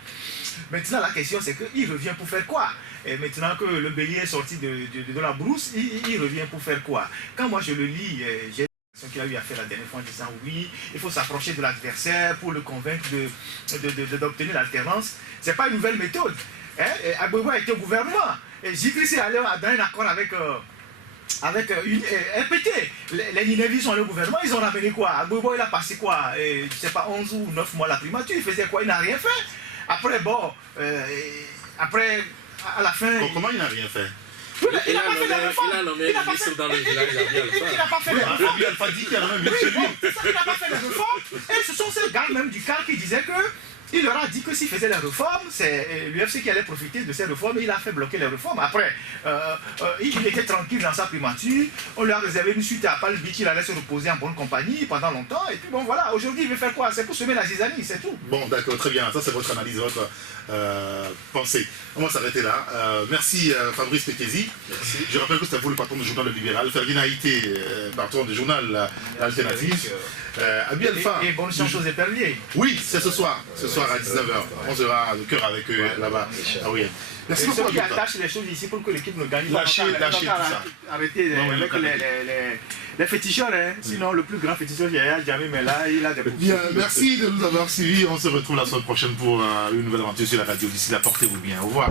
Maintenant, la question, c'est qu'il revient pour faire quoi? Et maintenant que le bélier est sorti de la brousse, il revient pour faire quoi? Quand moi je le lis, j'ai qu'il a eu à faire la dernière fois en disant oui, il faut s'approcher de l'adversaire pour le convaincre d'obtenir l'alternance. Ce n'est pas une nouvelle méthode. Agbouebo a été au gouvernement. Chikris est allé dans un accord avec une RPT. Les Ninevis sont allés au gouvernement, ils ont ramené quoi? Agbouebo, il a passé quoi? Je ne sais pas, 11 ou 9 mois la primature, il faisait quoi? Il n'a rien fait. Après, bon, à la fin... Comment il n'a rien fait? Il a nommé ministre dans le village d'Abi Alpha. Il n'a pas fait de réforme. Abi Alpha dit qu'il y a un ministre chez lui. Il n'a pas fait de réforme. Et ce sont ces gars même du CAR qui disaient que il leur a dit que s'il faisait les réformes, c'est l'UFC qui allait profiter de ces réformes, et il a fait bloquer les réformes. Après, il était tranquille dans sa primature, on lui a réservé une suite à Palm Beach, il allait se reposer en bonne compagnie pendant longtemps, et puis bon voilà, aujourd'hui il veut faire quoi? C'est pour semer la zizanie, c'est tout. Bon, d'accord, très bien. Ça, c'est votre analyse, votre pensée. On va s'arrêter là. Merci Fabrice Pétési. Je rappelle que c'était vous le patron du journal Le Libéral. Ferdinand Haïté, patron du journal L'Alternative. Abi Alpha. Et bonne chance aux éperviers. Oui, c'est ce soir à 19h. On sera de cœur avec eux là-bas. Ah oui. Merci beaucoup. Ceux qui attachent les choses ici pour que l'équipe ne gagne pas. Lâchez tout ça. Arrêtez avec les féticheurs. Hein. Sinon, le plus grand féticheur, il y a jamais, mais là, il a des problèmes. Bien, merci de nous avoir suivis. On se retrouve la semaine prochaine pour une nouvelle aventure sur la radio. D'ici là, portez-vous bien. Au revoir.